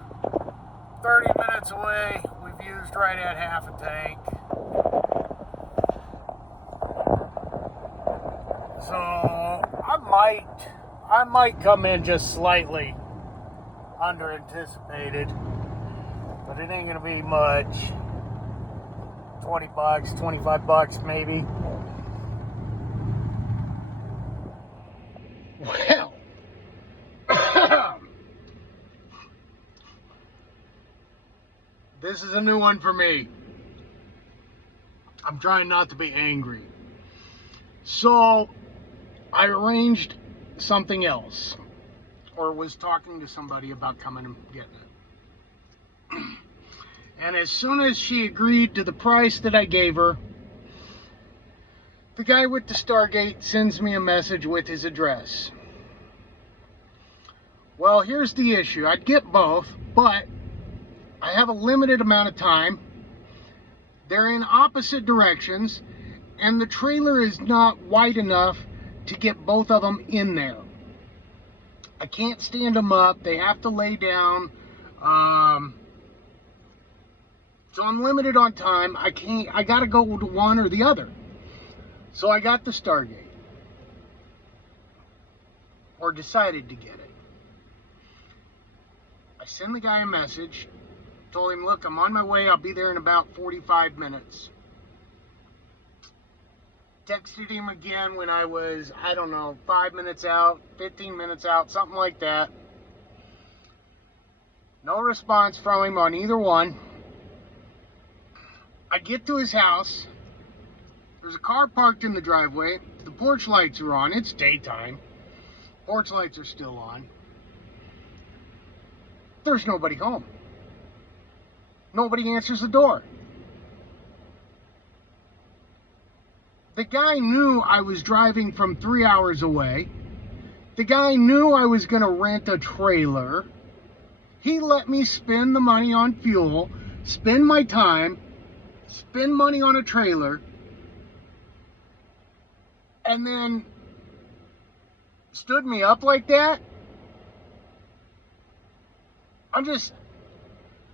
30 minutes away. We've used right at half a tank. So I might come in just slightly under anticipated, but it ain't gonna be much. 20 bucks, 25 bucks maybe. Well, this is a new one for me. I'm trying not to be angry. So, I arranged something else, or was talking to somebody about coming and getting it. And as soon as she agreed to the price that I gave her, the guy with the Stargate sends me a message with his address. Well, here's the issue. I'd get both, but I have a limited amount of time. They're in opposite directions, and the trailer is not wide enough to get both of them in there. I can't stand them up. They have to lay down. So I'm limited on time. I gotta go to one or the other. So I got the Stargate. Or decided to get it. I send the guy a message. Told him, look, I'm on my way. I'll be there in about 45 minutes. Texted him again when I was, I don't know, 5 minutes out, 15 minutes out, something like that. No response from him on either one. I get to his house. There's a car parked in the driveway. The porch lights are on. It's daytime. Porch lights are still on. There's nobody home. Nobody answers the door. The guy knew I was driving from 3 hours away. The guy knew I was going to rent a trailer. He let me spend the money on fuel, spend my time, spend money on a trailer, and then stood me up like that.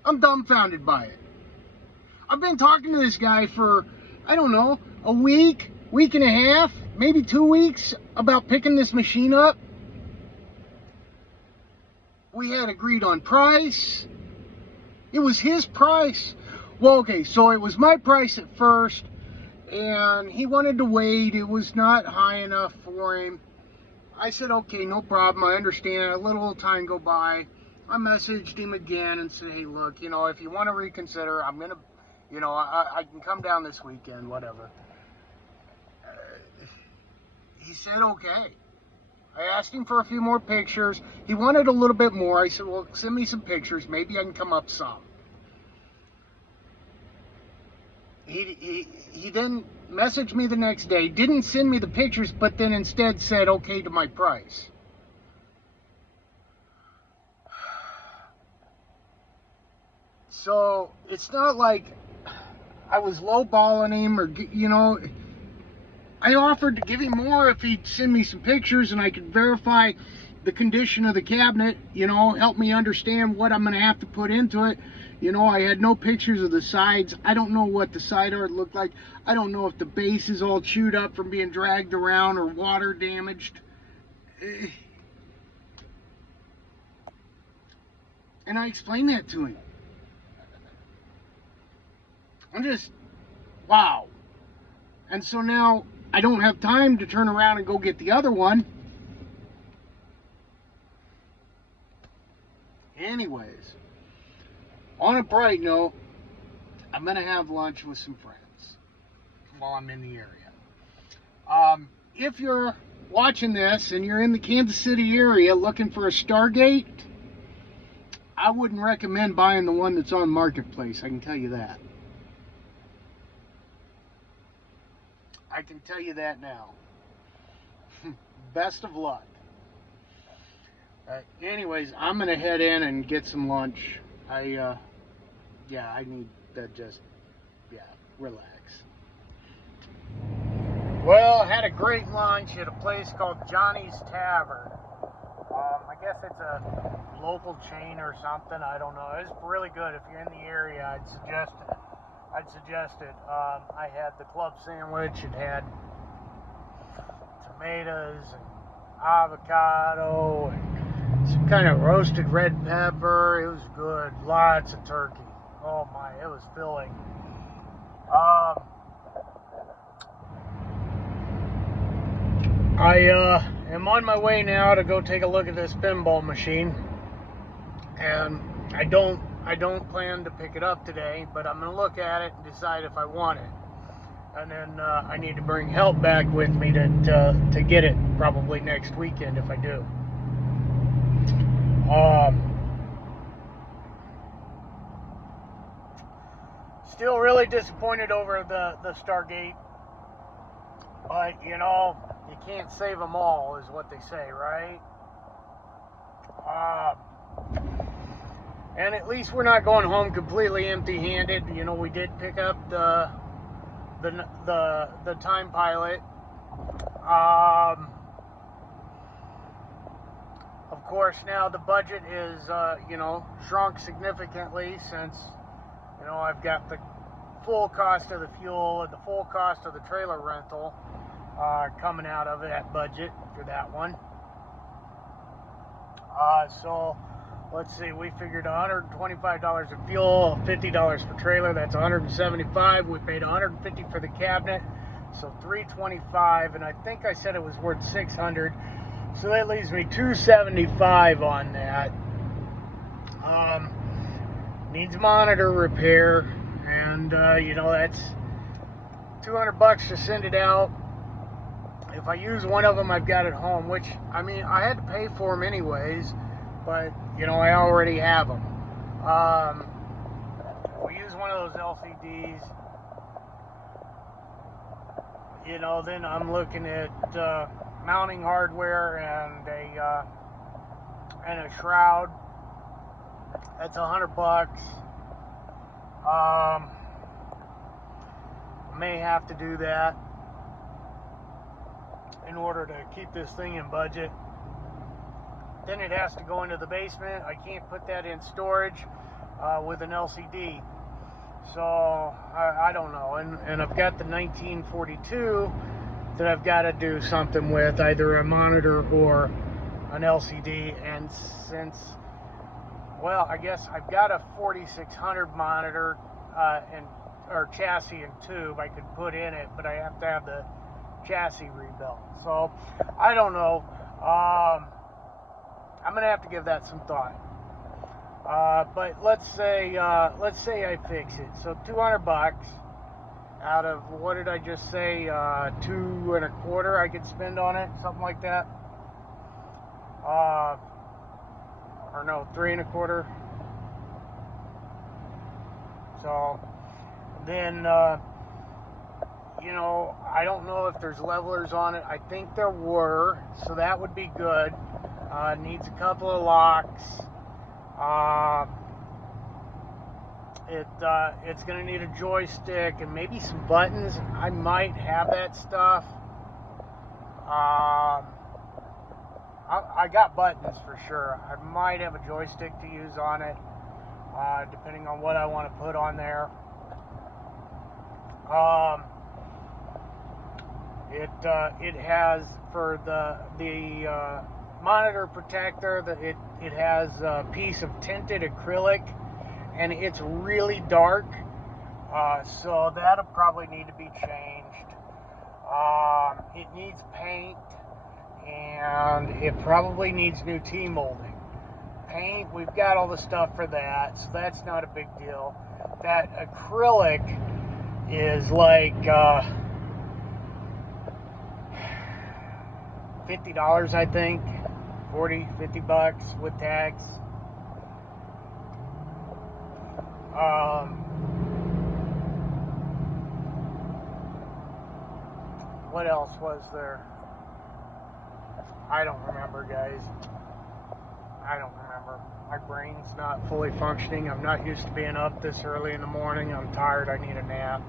I'm dumbfounded by it. I've been talking to this guy for, I don't know, a week and a half, maybe 2 weeks about picking this machine up. We had agreed on price. It was his price. Well, okay, so it was my price at first, and he wanted to wait. It was not high enough for him. I said, okay, no problem. I understand. I let a little time go by. I messaged him again and said, hey, look, you know, if you want to reconsider, I'm going to, you know, I can come down this weekend, whatever. He said, okay. I asked him for a few more pictures. He wanted a little bit more. I said, well, send me some pictures. Maybe I can come up some. He then messaged me the next day, didn't send me the pictures, but then instead said okay to my price. So it's not like I was lowballing him, or, you know, I offered to give him more if he'd send me some pictures and I could verify the condition of the cabinet, you know, help me understand what I'm going to have to put into it. You know, I had no pictures of the sides. I don't know what the side art looked like. I don't know if the base is all chewed up from being dragged around or water damaged. And I explained that to him. I'm just, wow. And so now I don't have time to turn around and go get the other one. Anyways, on a bright note, I'm going to have lunch with some friends while I'm in the area. If you're watching this and you're in the Kansas City area looking for a Stargate, I wouldn't recommend buying the one that's on Marketplace, I can tell you that. I can tell you that now. Best of luck. Anyways, I'm going to head in and get some lunch. I need to just, relax. Well, I had a great lunch at a place called Johnny's Tavern. I guess it's a local chain or something. I don't know. It's really good. If you're in the area, I'd suggest it. I had the club sandwich. It had tomatoes and avocado and some kind of roasted red pepper. It was good. Lots of turkey. Oh my, it was filling. I am on my way now to go take a look at this pinball machine, and I don't plan to pick it up today, but I'm going to look at it and decide if I want it. And then I need to bring help back with me to get it probably next weekend if I do. Still really disappointed over the Stargate, but you know, you can't save them all, is what they say, right? And at least we're not going home completely empty-handed. You know, we did pick up the Time Pilot. Of course, now the budget is shrunk significantly, since I've got the full cost of the fuel and the full cost of the trailer rental coming out of that budget for that one. So let's see, we figured $125 of fuel, $50 for trailer, that's $175. We paid $150 for the cabinet, so $325, and I think I said it was worth $600, so that leaves me $275 on that. Needs monitor repair, and that's $200 to send it out. If I use one of them, I've got it home, which, I mean, I had to pay for them anyways, but, I already have them. We use one of those LCDs, then I'm looking at mounting hardware and a shroud. That's $100. May have to do that in order to keep this thing in budget. Then it has to go into the basement. I can't put that in storage with an LCD. So I don't know. And I've got the 1942 that I've got to do something with, either a monitor or an LCD. And since, I guess I've got a 4600 monitor or chassis and tube I could put in it, but I have to have the chassis rebuilt. So I don't know. I'm gonna have to give that some thought. But let's say I fix it. So $200 out of, what did I just say? $225 I could spend on it, something like that. Or no, $325. So then, I don't know if there's levelers on it. I think there were, so that would be good. Needs a couple of locks. It's gonna need a joystick and maybe some buttons. I might have that stuff. I got buttons for sure. I might have a joystick to use on it, depending on what I want to put on there. It has for the monitor protector that it has a piece of tinted acrylic, and it's really dark, so that'll probably need to be changed. It needs paint, and it probably needs new T-molding. Paint, we've got all the stuff for that, so that's not a big deal. That acrylic is like $50, I think. 40, 50 bucks with tax. What else was there? I don't remember, guys. I don't remember. My brain's not fully functioning. I'm not used to being up this early in the morning. I'm tired. I need a nap,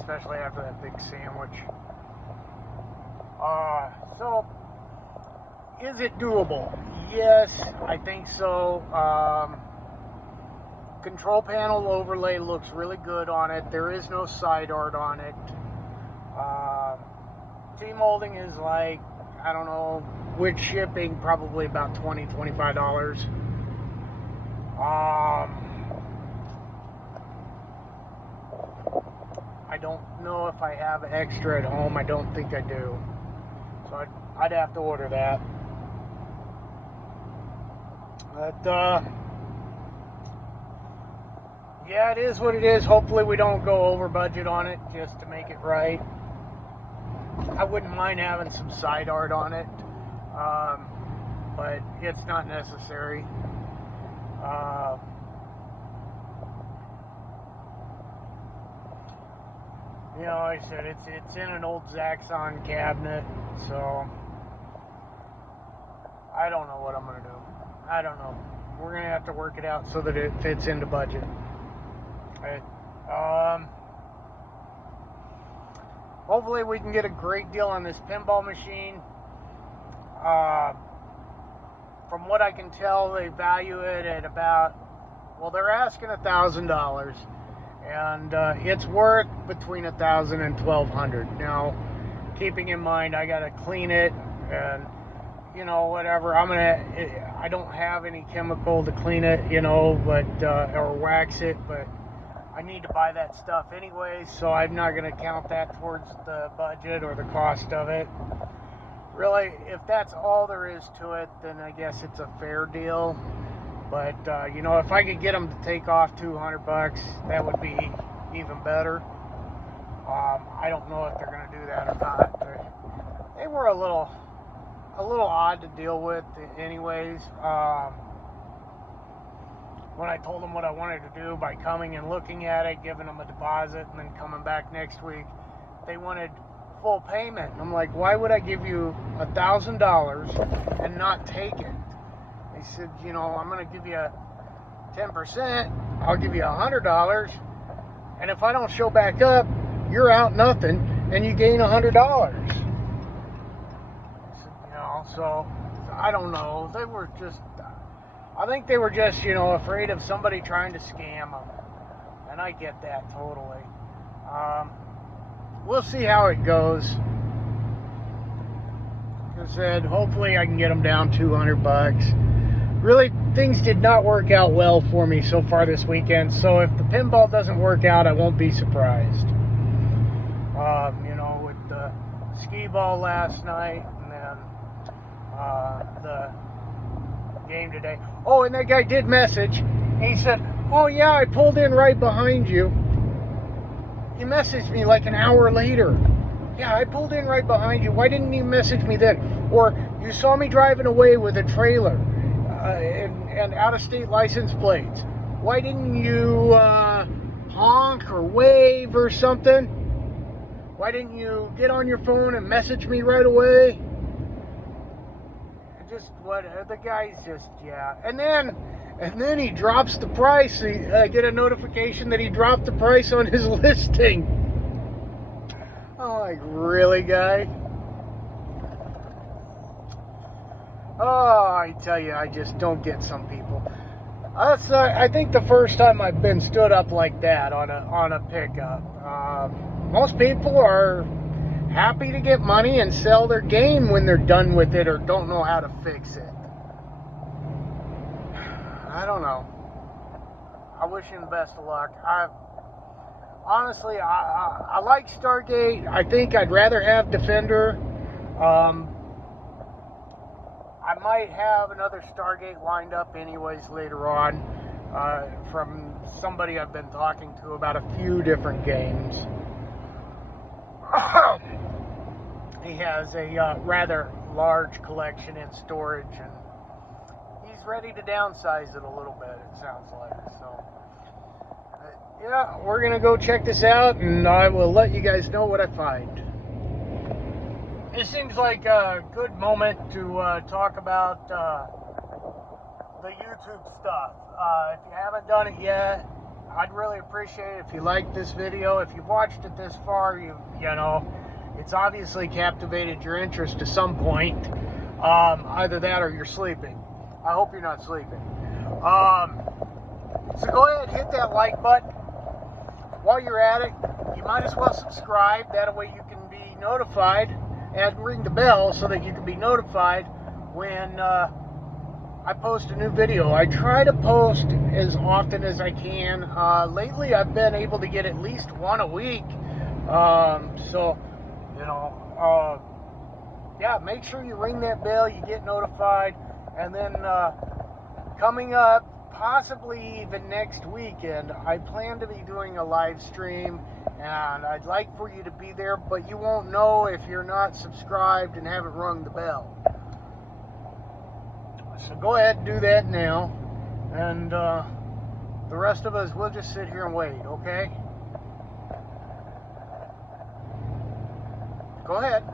especially after that big sandwich. So, is it doable? Yes, I think so. Control panel overlay looks really good on it. There is no side art on it. T-molding is like, I don't know, with shipping, probably about $20, $25. I don't know if I have extra at home. I don't think I do. So I'd have to order that. But, yeah, it is what it is. Hopefully we don't go over budget on it just to make it right. I wouldn't mind having some side art on it, but it's not necessary. You know, like I said, it's in an old Zaxxon cabinet, so I don't know what I'm gonna do. I don't know. We're gonna have to work it out so that it fits into budget. Right. Hopefully we can get a great deal on this pinball machine. From what I can tell, they value it at about, well, they're asking $1,000, and it's worth between $1,000 and $1,200. Now, keeping in mind I gotta clean it and, you know, whatever. I don't have any chemical to clean it, you know, but or wax it, but I need to buy that stuff anyway, so I'm not going to count that towards the budget or the cost of it. Really, if that's all there is to it, then I guess it's a fair deal. But, you know, if I could get them to take off $200, that would be even better. I don't know if they're going to do that or not. They were a little odd to deal with anyways. When I told them what I wanted to do by coming and looking at it, giving them a deposit, and then coming back next week, they wanted full payment. I'm like, why would I give you $1,000 and not take it? They said, you know, I'm going to give you 10%. I'll give you $100, and if I don't show back up, you're out nothing, and you gain $100. You know, so I don't know. They were just. I think they were just, you know, afraid of somebody trying to scam them. And I get that totally. We'll see how it goes. Like I said, hopefully I can get them down $200. Really, things did not work out well for me so far this weekend. So if the pinball doesn't work out, I won't be surprised. You know, with the skee ball last night and then the game today. Oh, and that guy did message. He said, oh yeah, I pulled in right behind you. He messaged me like an hour later. Yeah, I pulled in right behind you. Why didn't you message me then? Or you saw me driving away with a trailer and out-of-state license plates. Why didn't you honk or wave or something? Why didn't you get on your phone and message me right away? Just what the guy's just, yeah. And And then he drops the price. I get a notification that he dropped the price on his listing. I'm like, really, guy? Oh, I tell you, I just don't get some people. I think the first time I've been stood up like that on a pickup. Most people are happy to get money and sell their game when they're done with it or don't know how to fix it. I don't know. I wish him the best of luck. Honestly, I like Stargate. I think I'd rather have Defender. I might have another Stargate lined up anyways later on from somebody I've been talking to about a few different games. He has a rather large collection in storage, and he's ready to downsize it a little bit, it sounds like. So, yeah, we're going to go check this out, and I will let you guys know what I find. This seems like a good moment to talk about the YouTube stuff. If you haven't done it yet, I'd really appreciate it if you liked this video. If you watched it this far, you know, it's obviously captivated your interest to some point. Either that or you're sleeping. I hope you're not sleeping. So go ahead and hit that like button. While you're at it, you might as well subscribe. That way you can be notified, and ring the bell so that you can be notified when I post a new video. I try to post as often as I can. Lately, I've been able to get at least one a week. So, you know, yeah, make sure you ring that bell, you get notified, and then coming up, possibly even next weekend, I plan to be doing a live stream, and I'd like for you to be there, but you won't know if you're not subscribed and haven't rung the bell. So go ahead and do that now, and the rest of us, we'll just sit here and wait, okay? Go ahead.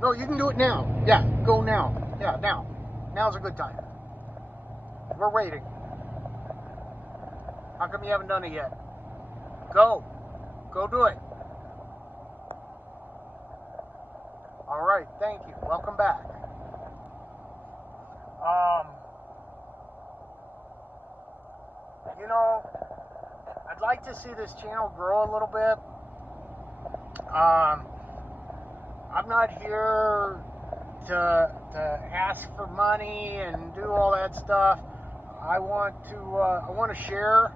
No, you can do it now. Yeah, go now. Yeah, now. Now's a good time. We're waiting. How come you haven't done it yet? Go. Go do it. All right, thank you. Welcome back. You know, I'd like to see this channel grow a little bit. I'm not here to ask for money and do all that stuff. I want to share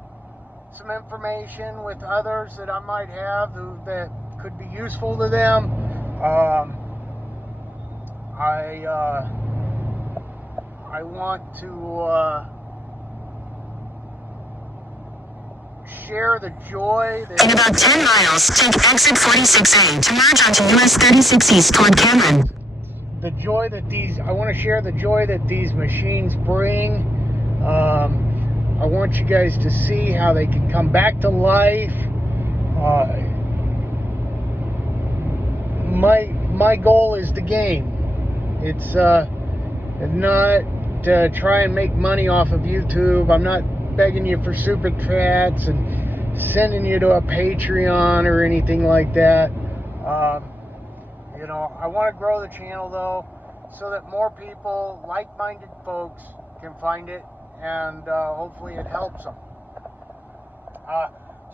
some information with others that I might have that could be useful to them. I want to share the joy that... In about 10 miles, take exit 46A to merge onto US 36 East toward Cameron. The joy that I want to share the joy that these machines bring. I want you guys to see how they can come back to life. My goal is the game. It's not to try and make money off of YouTube. I'm not begging you for super chats and sending you to a Patreon or anything like that. You know, I want to grow the channel though, so that more people, like-minded folks, can find it, and hopefully it helps them.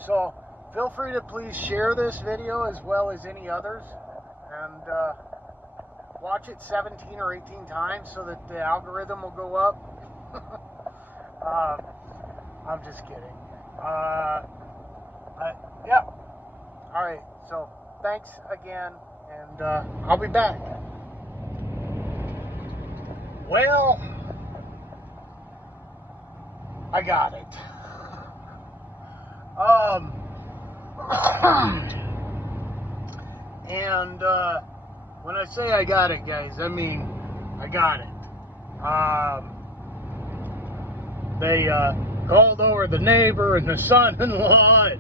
So feel free to please share this video as well as any others, and watch it 17 or 18 times so that the algorithm will go up. I'm just kidding. Yeah. All right. So thanks again, and I'll be back. Well, I got it. And when I say I got it, guys, I mean I got it. They called over the neighbor and the son-in-law,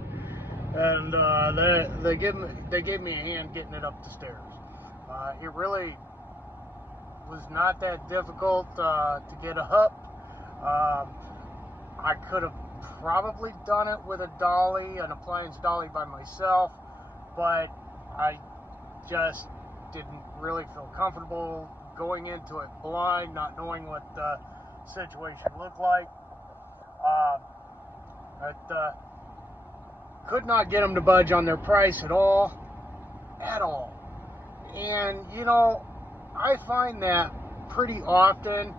and they gave me a hand getting it up the stairs. It really was not that difficult to get up. I could have probably done it with a dolly, an appliance dolly by myself, but I just didn't really feel comfortable going into it blind, not knowing what the situation looked like. But could not get them to budge on their price at all. And you know, I find that pretty often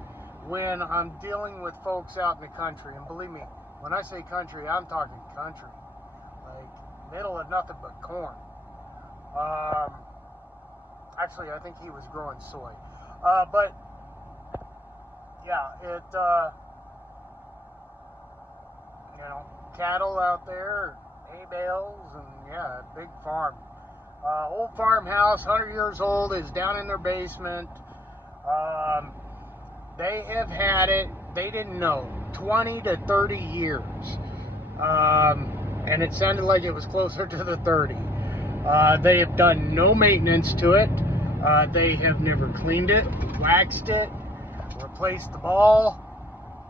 when I'm dealing with folks out in the country. And believe me, when I say country, I'm talking country, like middle of nothing but corn. Actually, I think he was growing soy. But yeah, you know, cattle out there, hay bales, and yeah, big farm. Old farmhouse, 100 years old, is down in their basement. They have had it, they didn't know, 20 to 30 years. And it sounded like it was closer to the 30. They have done no maintenance to it. They have never cleaned it, waxed it, replaced the ball.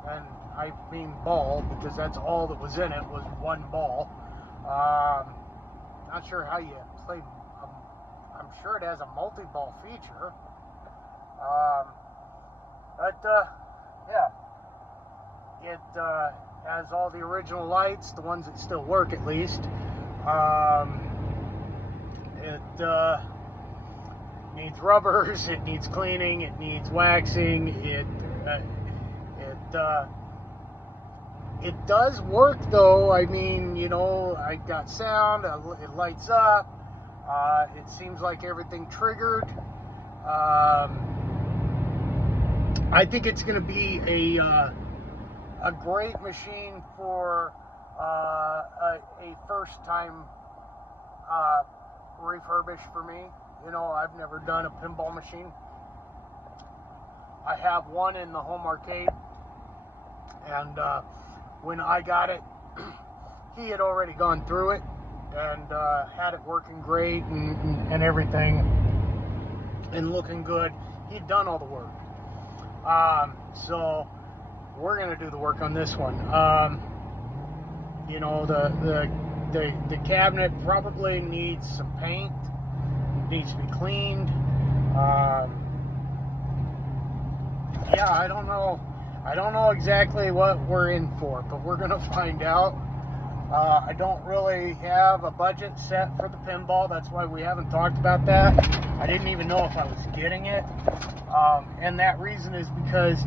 And I mean ball because that's all that was in it, was one ball. Not sure how you play. I'm sure it has a multi-ball feature. Yeah, it has all the original lights, the ones that still work at least. It needs rubbers, it needs cleaning, it needs waxing. It does work though. I mean, you know, I got sound, it lights up. It seems like everything triggered. I think it's going to be a great machine for a first-time refurbish for me. You know, I've never done a pinball machine. I have one in the home arcade, and when I got it, he had already gone through it and had it working great and everything and looking good. He'd done all the work. So we're gonna do the work on this one. You know, the cabinet probably needs some paint, needs to be cleaned. Yeah, I don't know exactly what we're in for, but we're gonna find out. I don't really have a budget set for the pinball. That's why we haven't talked about that. I didn't even know if I was getting it. And that reason is because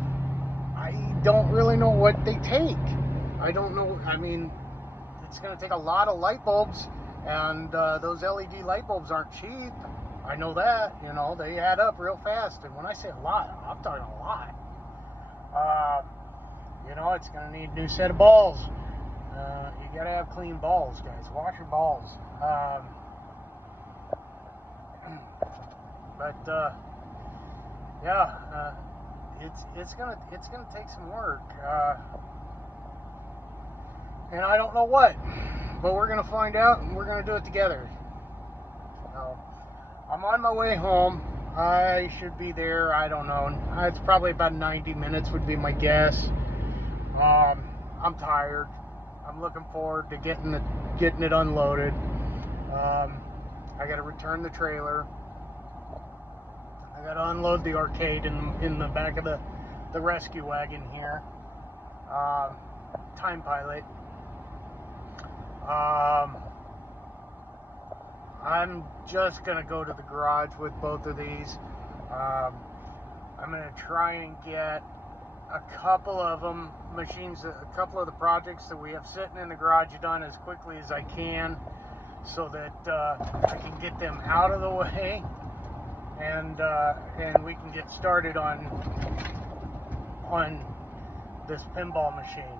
I don't really know what they take. I don't know. I mean, it's going to take a lot of light bulbs, and those LED light bulbs aren't cheap. I know that. You know, they add up real fast. And when I say a lot, I'm talking a lot. You know, it's going to need a new set of balls. You gotta have clean balls, guys. Wash your balls. Yeah, it's gonna take some work, and I don't know what, but we're gonna find out, and we're gonna do it together. So, I'm on my way home. I should be there. I don't know. It's probably about 90 minutes would be my guess. I'm tired. I'm looking forward to getting it unloaded. I got to return the trailer. I got to unload the arcade in the back of the rescue wagon here. Time Pilot. I'm just gonna go to the garage with both of these. I'm gonna try and get a couple of them machines, a couple of the projects that we have sitting in the garage done as quickly as I can, so that I can get them out of the way, and we can get started on this pinball machine.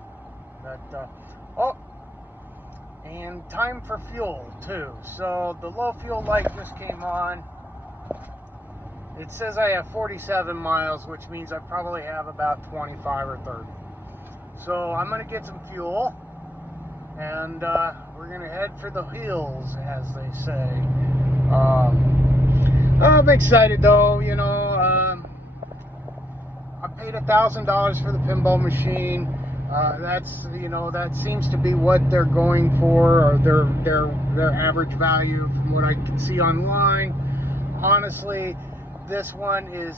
But and time for fuel too. So the low fuel light just came on. It says I have 47 miles, which means I probably have about 25 or 30. So I'm going to get some fuel, and we're going to head for the hills, as they say. I'm excited though, you know. I paid paid $1,000 for the pinball machine. That's, you know, that seems to be what they're going for, or their average value from what I can see online. Honestly, this one is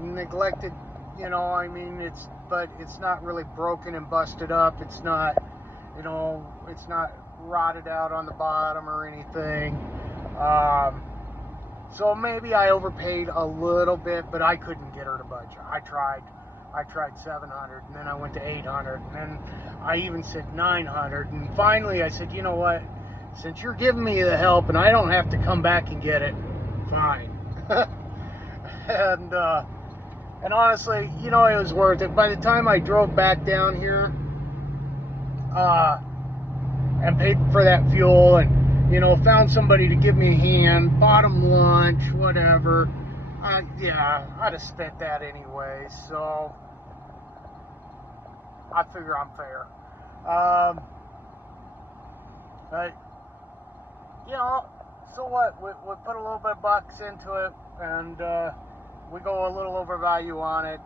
neglected, you know, I mean, but it's not really broken and busted up. It's not, you know, it's not rotted out on the bottom or anything. So maybe I overpaid a little bit, but I couldn't get her to budge. I tried 700, and then I went to 800, and then I even said 900, and finally I said, you know what, since you're giving me the help and I don't have to come back and get it, fine. and honestly, you know, it was worth it. By the time I drove back down here and paid for that fuel, and, you know, found somebody to give me a hand, bought them lunch, whatever, yeah, I'd have spent that anyway, so I figure I'm fair. But, you know, so what? We put a little bit of bucks into it, and we go a little over value on it.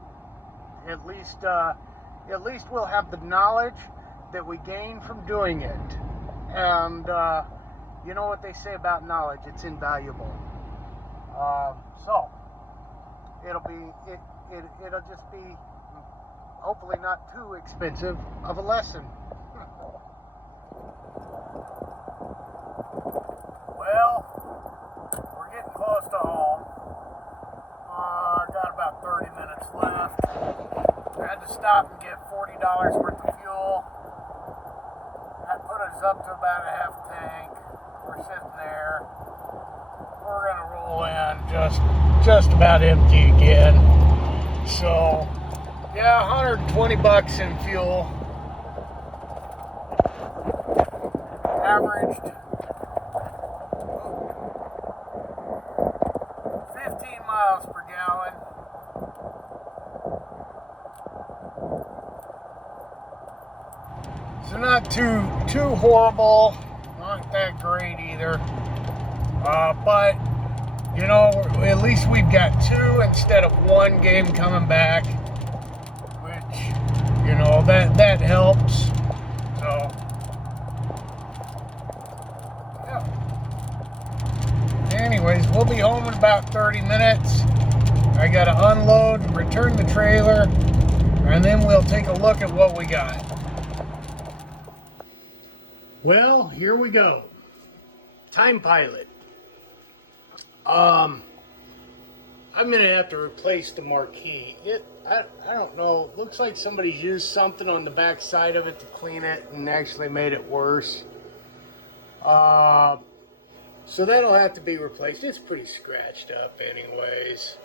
At least we'll have the knowledge that we gain from doing it. And you know what they say about knowledge? It's invaluable. So it'll just be hopefully not too expensive of a lesson. Well, we're getting close to home. Got about 30 minutes left. I had to stop and get $40 worth of fuel. That put us up to about a half tank. We're sitting there. We're gonna roll in just about empty again. So yeah, 120 bucks in fuel. Averaged 15 miles per gallon. So not too horrible, not that great either. But you know, at least we've got 2 instead of 1 game coming back, which, you know, that helps. So yeah. Anyways, we'll be home in about 30 minutes. I gotta unload, return the trailer, and then we'll take a look at what we got. Well, here we go. Time Pilot. I'm gonna have to replace the marquee. I don't know. It looks like somebody's used something on the back side of it to clean it and actually made it worse. So that'll have to be replaced. It's pretty scratched up anyways.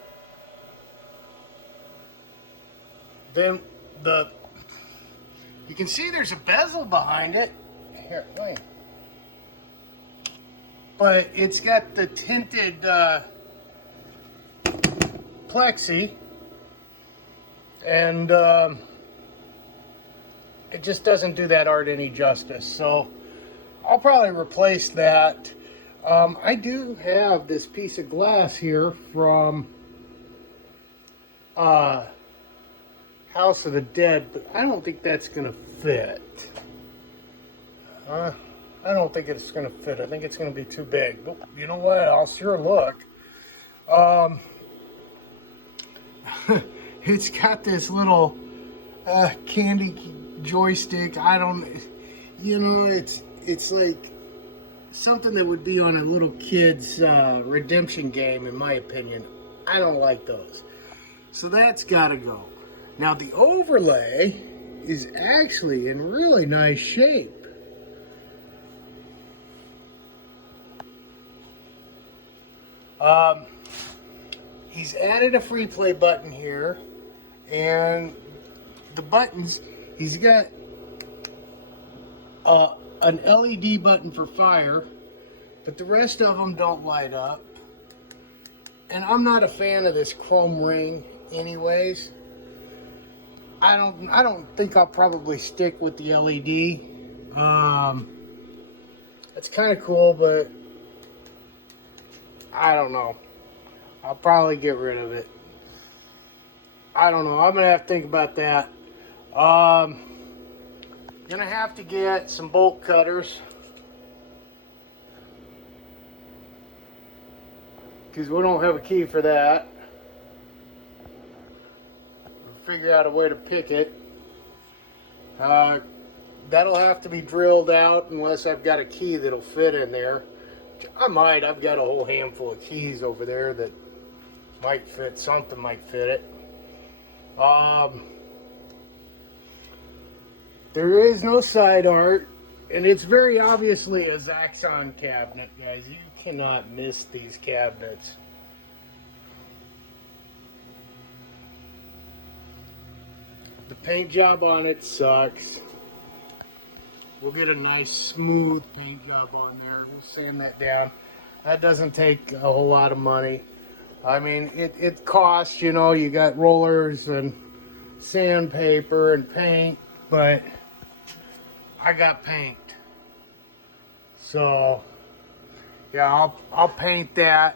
Then you can see there's a bezel behind it. Here, wait. But it's got the tinted plexi, and it just doesn't do that art any justice. So I'll probably replace that. I do have this piece of glass here from House of the Dead, but I don't think that's gonna fit. I don't think it's going to fit. I think it's going to be too big. But you know what? I'll sure look. It's got this little candy joystick. I don't, you know, it's like something that would be on a little kid's redemption game, in my opinion. I don't like those. So that's got to go. Now the overlay is actually in really nice shape. He's added a free play button here, and the buttons, he's got an LED button for fire, but the rest of them don't light up. And I'm not a fan of this chrome ring anyways. I don't think I'll probably stick with the LED. It's kind of cool, but I don't know. I'll probably get rid of it. I don't know. I'm gonna have to think about that. Gonna have to get some bolt cutters because we don't have a key for that. We'll figure out a way to pick it. That'll have to be drilled out unless I've got a key that'll fit in there. I might. I've got a whole handful of keys over there that might fit. Something might fit it. There is no side art, and it's very obviously a Zaxxon cabinet, guys. You cannot miss these cabinets. The paint job on it sucks. We'll get a nice smooth paint job on there. We'll sand that down. That doesn't take a whole lot of money. I mean, it costs, you know, you got rollers and sandpaper and paint, but I got paint. So, yeah, I'll paint that.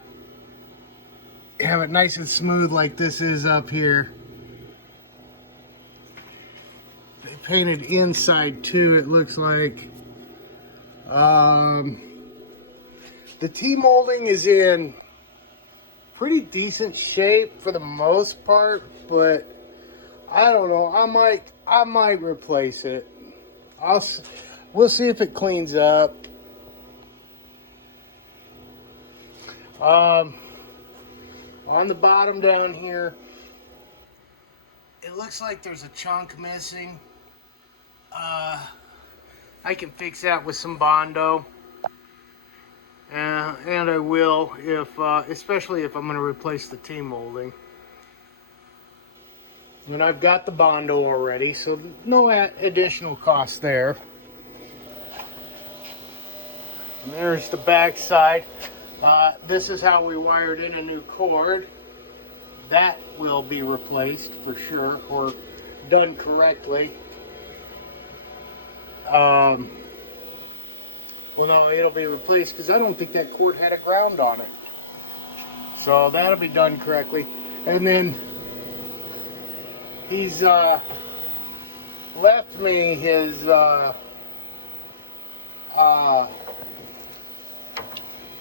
Have it nice and smooth like this is up here. They painted inside too, it looks like. The T-molding is in pretty decent shape for the most part, but I don't know. I might replace it. We'll see if it cleans up. On the bottom down here, it looks like there's a chunk missing. I can fix that with some Bondo. And I will, especially if I'm going to replace the T-molding. And I've got the Bondo already, so no additional cost there. And there's the back side. This is how we wired in a new cord. That will be replaced for sure, or done correctly. Well, no, it'll be replaced because I don't think that cord had a ground on it. So that'll be done correctly. And then he's left me his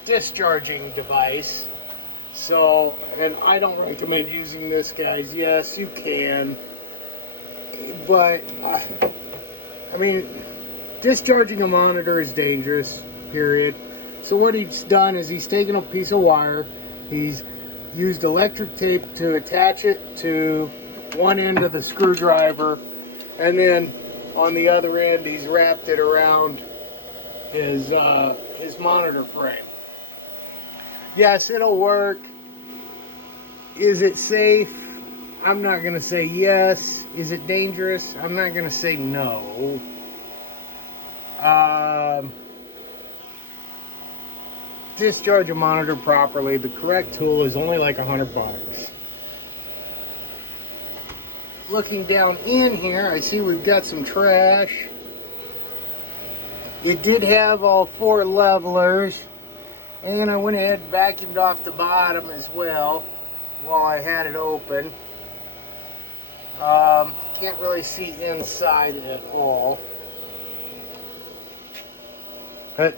discharging device. So, and I don't recommend using this, guys. Yes, you can. But, I mean, discharging a monitor is dangerous, period. So what he's done is he's taken a piece of wire, he's used electric tape to attach it to one end of the screwdriver, and then on the other end he's wrapped it around his monitor frame. Yes, it'll work. Is it safe? I'm not going to say yes. Is it dangerous? I'm not going to say no. Discharge a monitor properly. The correct tool is only like $100. Looking down in here, I see we've got some trash. It did have all 4 levelers, and then I went ahead and vacuumed off the bottom as well while I had it open. Can't really see inside at all. But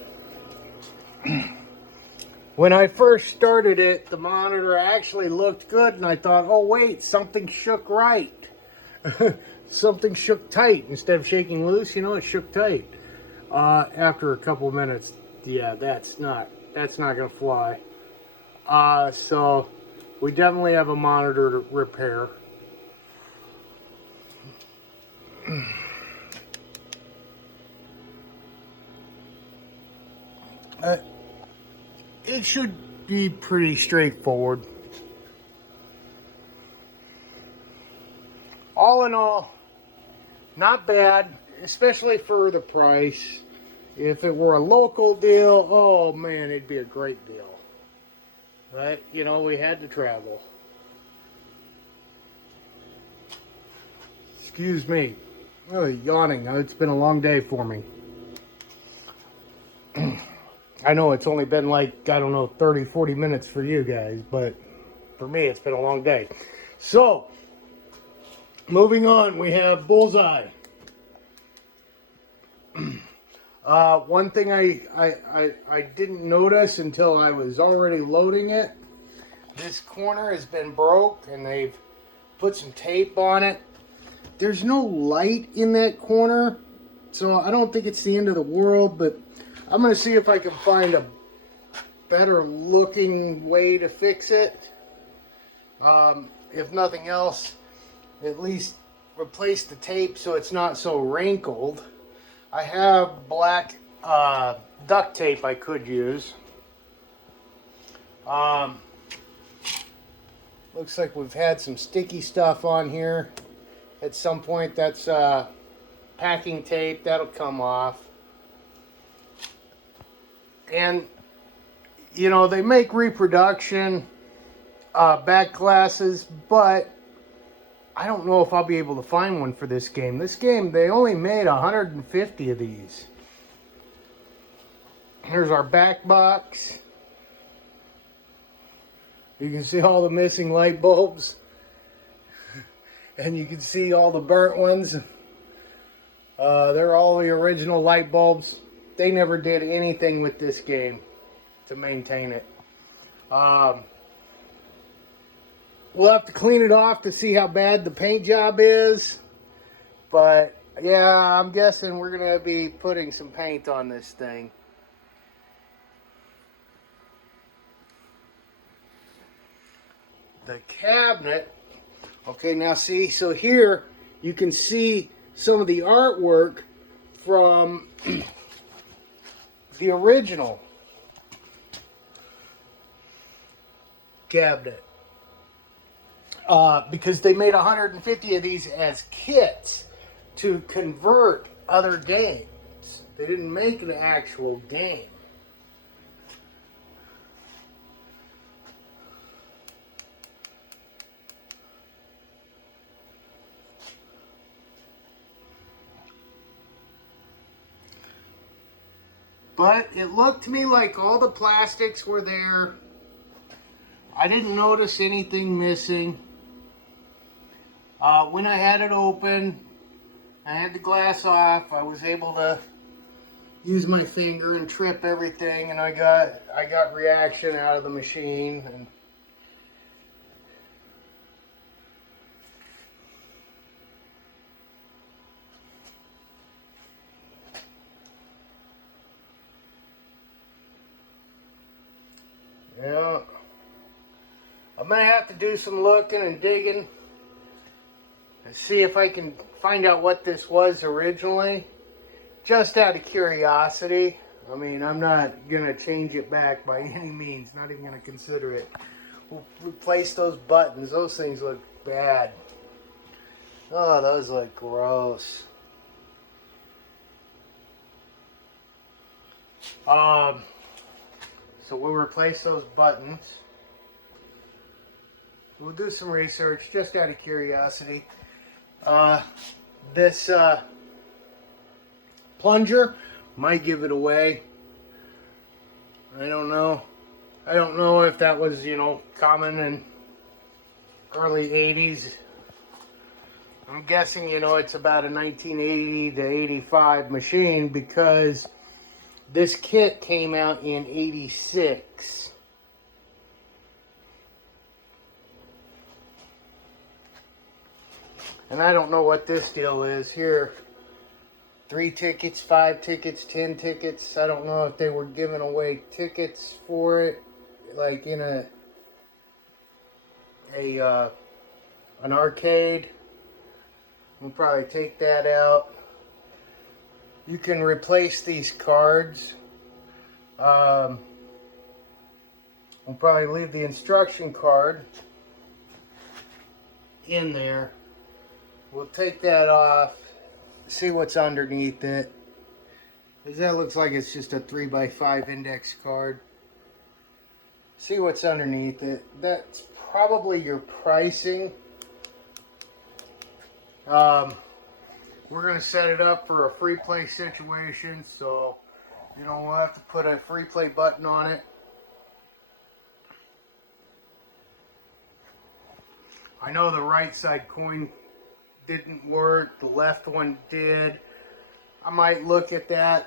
when I first started it, the monitor actually looked good, and I thought, oh wait, something shook right. Something shook tight. Instead of shaking loose, you know, it shook tight. After a couple minutes, yeah, that's not gonna fly. So we definitely have a monitor to repair. It should be pretty straightforward. All in all, not bad, especially for the price. If it were a local deal, oh man, it'd be a great deal. But, you know, we had to travel. Excuse me. Really yawning. It's been a long day for me. I know it's only been like, I don't know, 30, 40 minutes for you guys, but for me, it's been a long day. So, Moving on, we have Bullseye. One thing I didn't notice until I was already loading it, this corner has been broke and they've put some tape on it. There's no light in that corner, so I don't think it's the end of the world, but I'm going to see if I can find a better looking way to fix it. If nothing else, at least replace the tape so it's not so wrinkled. I have black duct tape I could use. Looks like we've had some sticky stuff on here. At some point, that's packing tape. That'll come off. And, you know, they make reproduction back glasses, but I don't know if I'll be able to find one for this game. This game, they only made 150 of these. Here's our back box. You can see all the missing light bulbs. And you can see all the burnt ones. They're all the original light bulbs. They never did anything with this game to maintain it. We'll have to clean it off to see how bad the paint job is. But yeah, I'm guessing we're going to be putting some paint on this thing. The cabinet. Okay, now see, so here you can see some of the artwork from the original cabinet. Because they made 150 of these as kits to convert other games. They didn't make an actual game. But it looked to me like all the plastics were there. I didn't notice anything missing. When I had it open, I had the glass off. I was able to use my finger and trip everything, and I got reaction out of the machine. And yeah, I'm gonna have to do some looking and digging and see if I can find out what this was originally, just out of curiosity. I mean, I'm not gonna change it back by any means, not even gonna consider it. We'll replace those buttons. Those things look bad. Oh, those look gross. So we'll replace those buttons. We'll do some research just out of curiosity. This plunger might give it away. I don't know. I don't know if that was, you know, common in early 80s. I'm guessing, you know, it's about a 1980 to 85 machine because this kit came out in 86. And I don't know what this deal is here. 3 tickets, 5 tickets, 10 tickets. I don't know if they were giving away tickets for it, like in an arcade. We'll probably take that out. You can replace these cards. We'll probably leave the instruction card in there. We'll take that off, see what's underneath it. Because that looks like it's just a 3x5 index card. See what's underneath it. That's probably your pricing. We're going to set it up for a free play situation, so you know, we'll have to put a free play button on it. I know the right side coin didn't work. The left one did. I might look at that.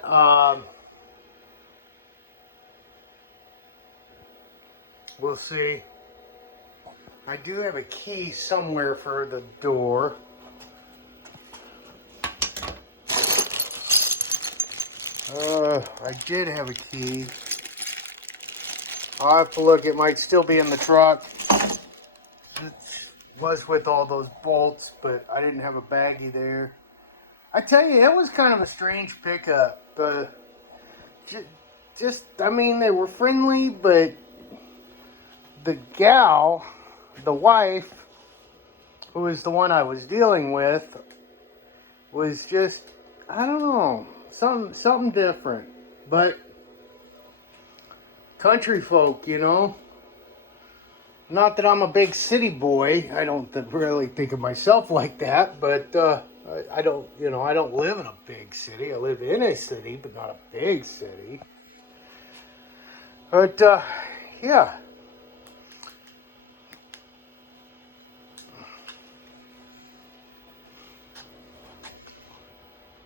We'll see. I do have a key somewhere for the door. I did have a key. I'll have to look. It might still be in the truck. It was with all those bolts, but I didn't have a baggie there. I tell you, it was kind of a strange pickup. I mean, they were friendly, but the gal, the wife, who was the one I was dealing with, was just, I don't know, something different. But country folk, you know. Not that I'm a big city boy. I don't really think of myself like that, but I don't, you know, I don't live in a big city. I live in a city, but not a big city. But yeah.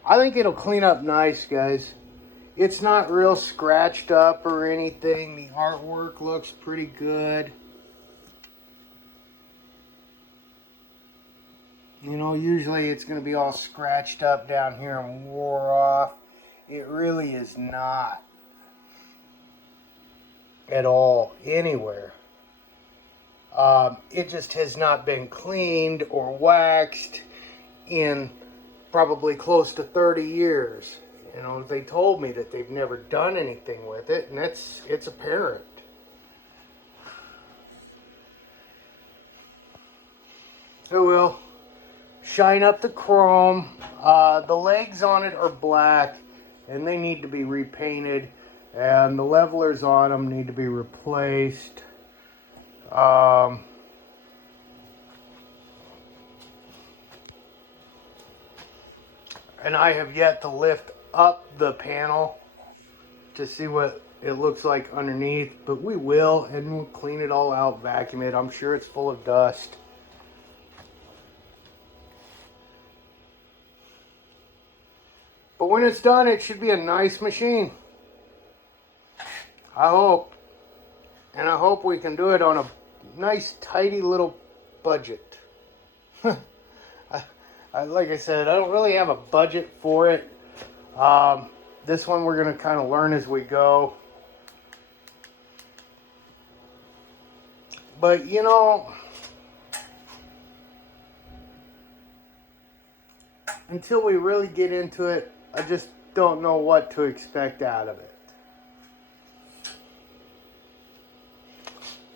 I think it'll clean up nice, guys. It's not real scratched up or anything. The artwork looks pretty good. You know, usually it's going to be all scratched up down here and wore off. It really is not at all anywhere. It just has not been cleaned or waxed in probably close to 30 years. You know, they told me that they've never done anything with it, and it's apparent. So we'll shine up the chrome. The legs on it are black, and they need to be repainted, and the levelers on them need to be replaced. And I have yet to lift up the panel to see what it looks like underneath, but we will, and we'll clean it all out, vacuum it. I'm sure it's full of dust. But when it's done, it should be a nice machine. I hope. And I hope we can do it on a nice, tidy little budget. Like I said, I don't really have a budget for it. This one we're going to kind of learn as we go. But, you know, until we really get into it, I just don't know what to expect out of it.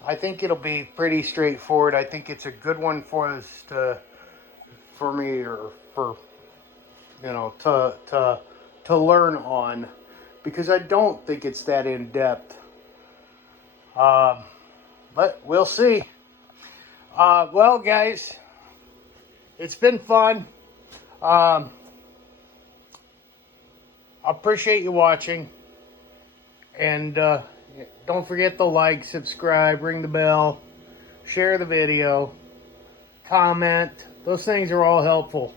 I think it'll be pretty straightforward. I think it's a good one for us for me, or for, you know, to learn on, because I don't think it's that in depth. But we'll see. Well, guys, it's been fun. I appreciate you watching, and don't forget to like, subscribe, ring the bell, share the video, comment. Those things are all helpful.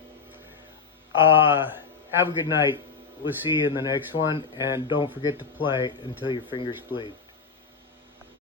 Have a good night. We'll see you in the next one, and don't forget to play until your fingers bleed.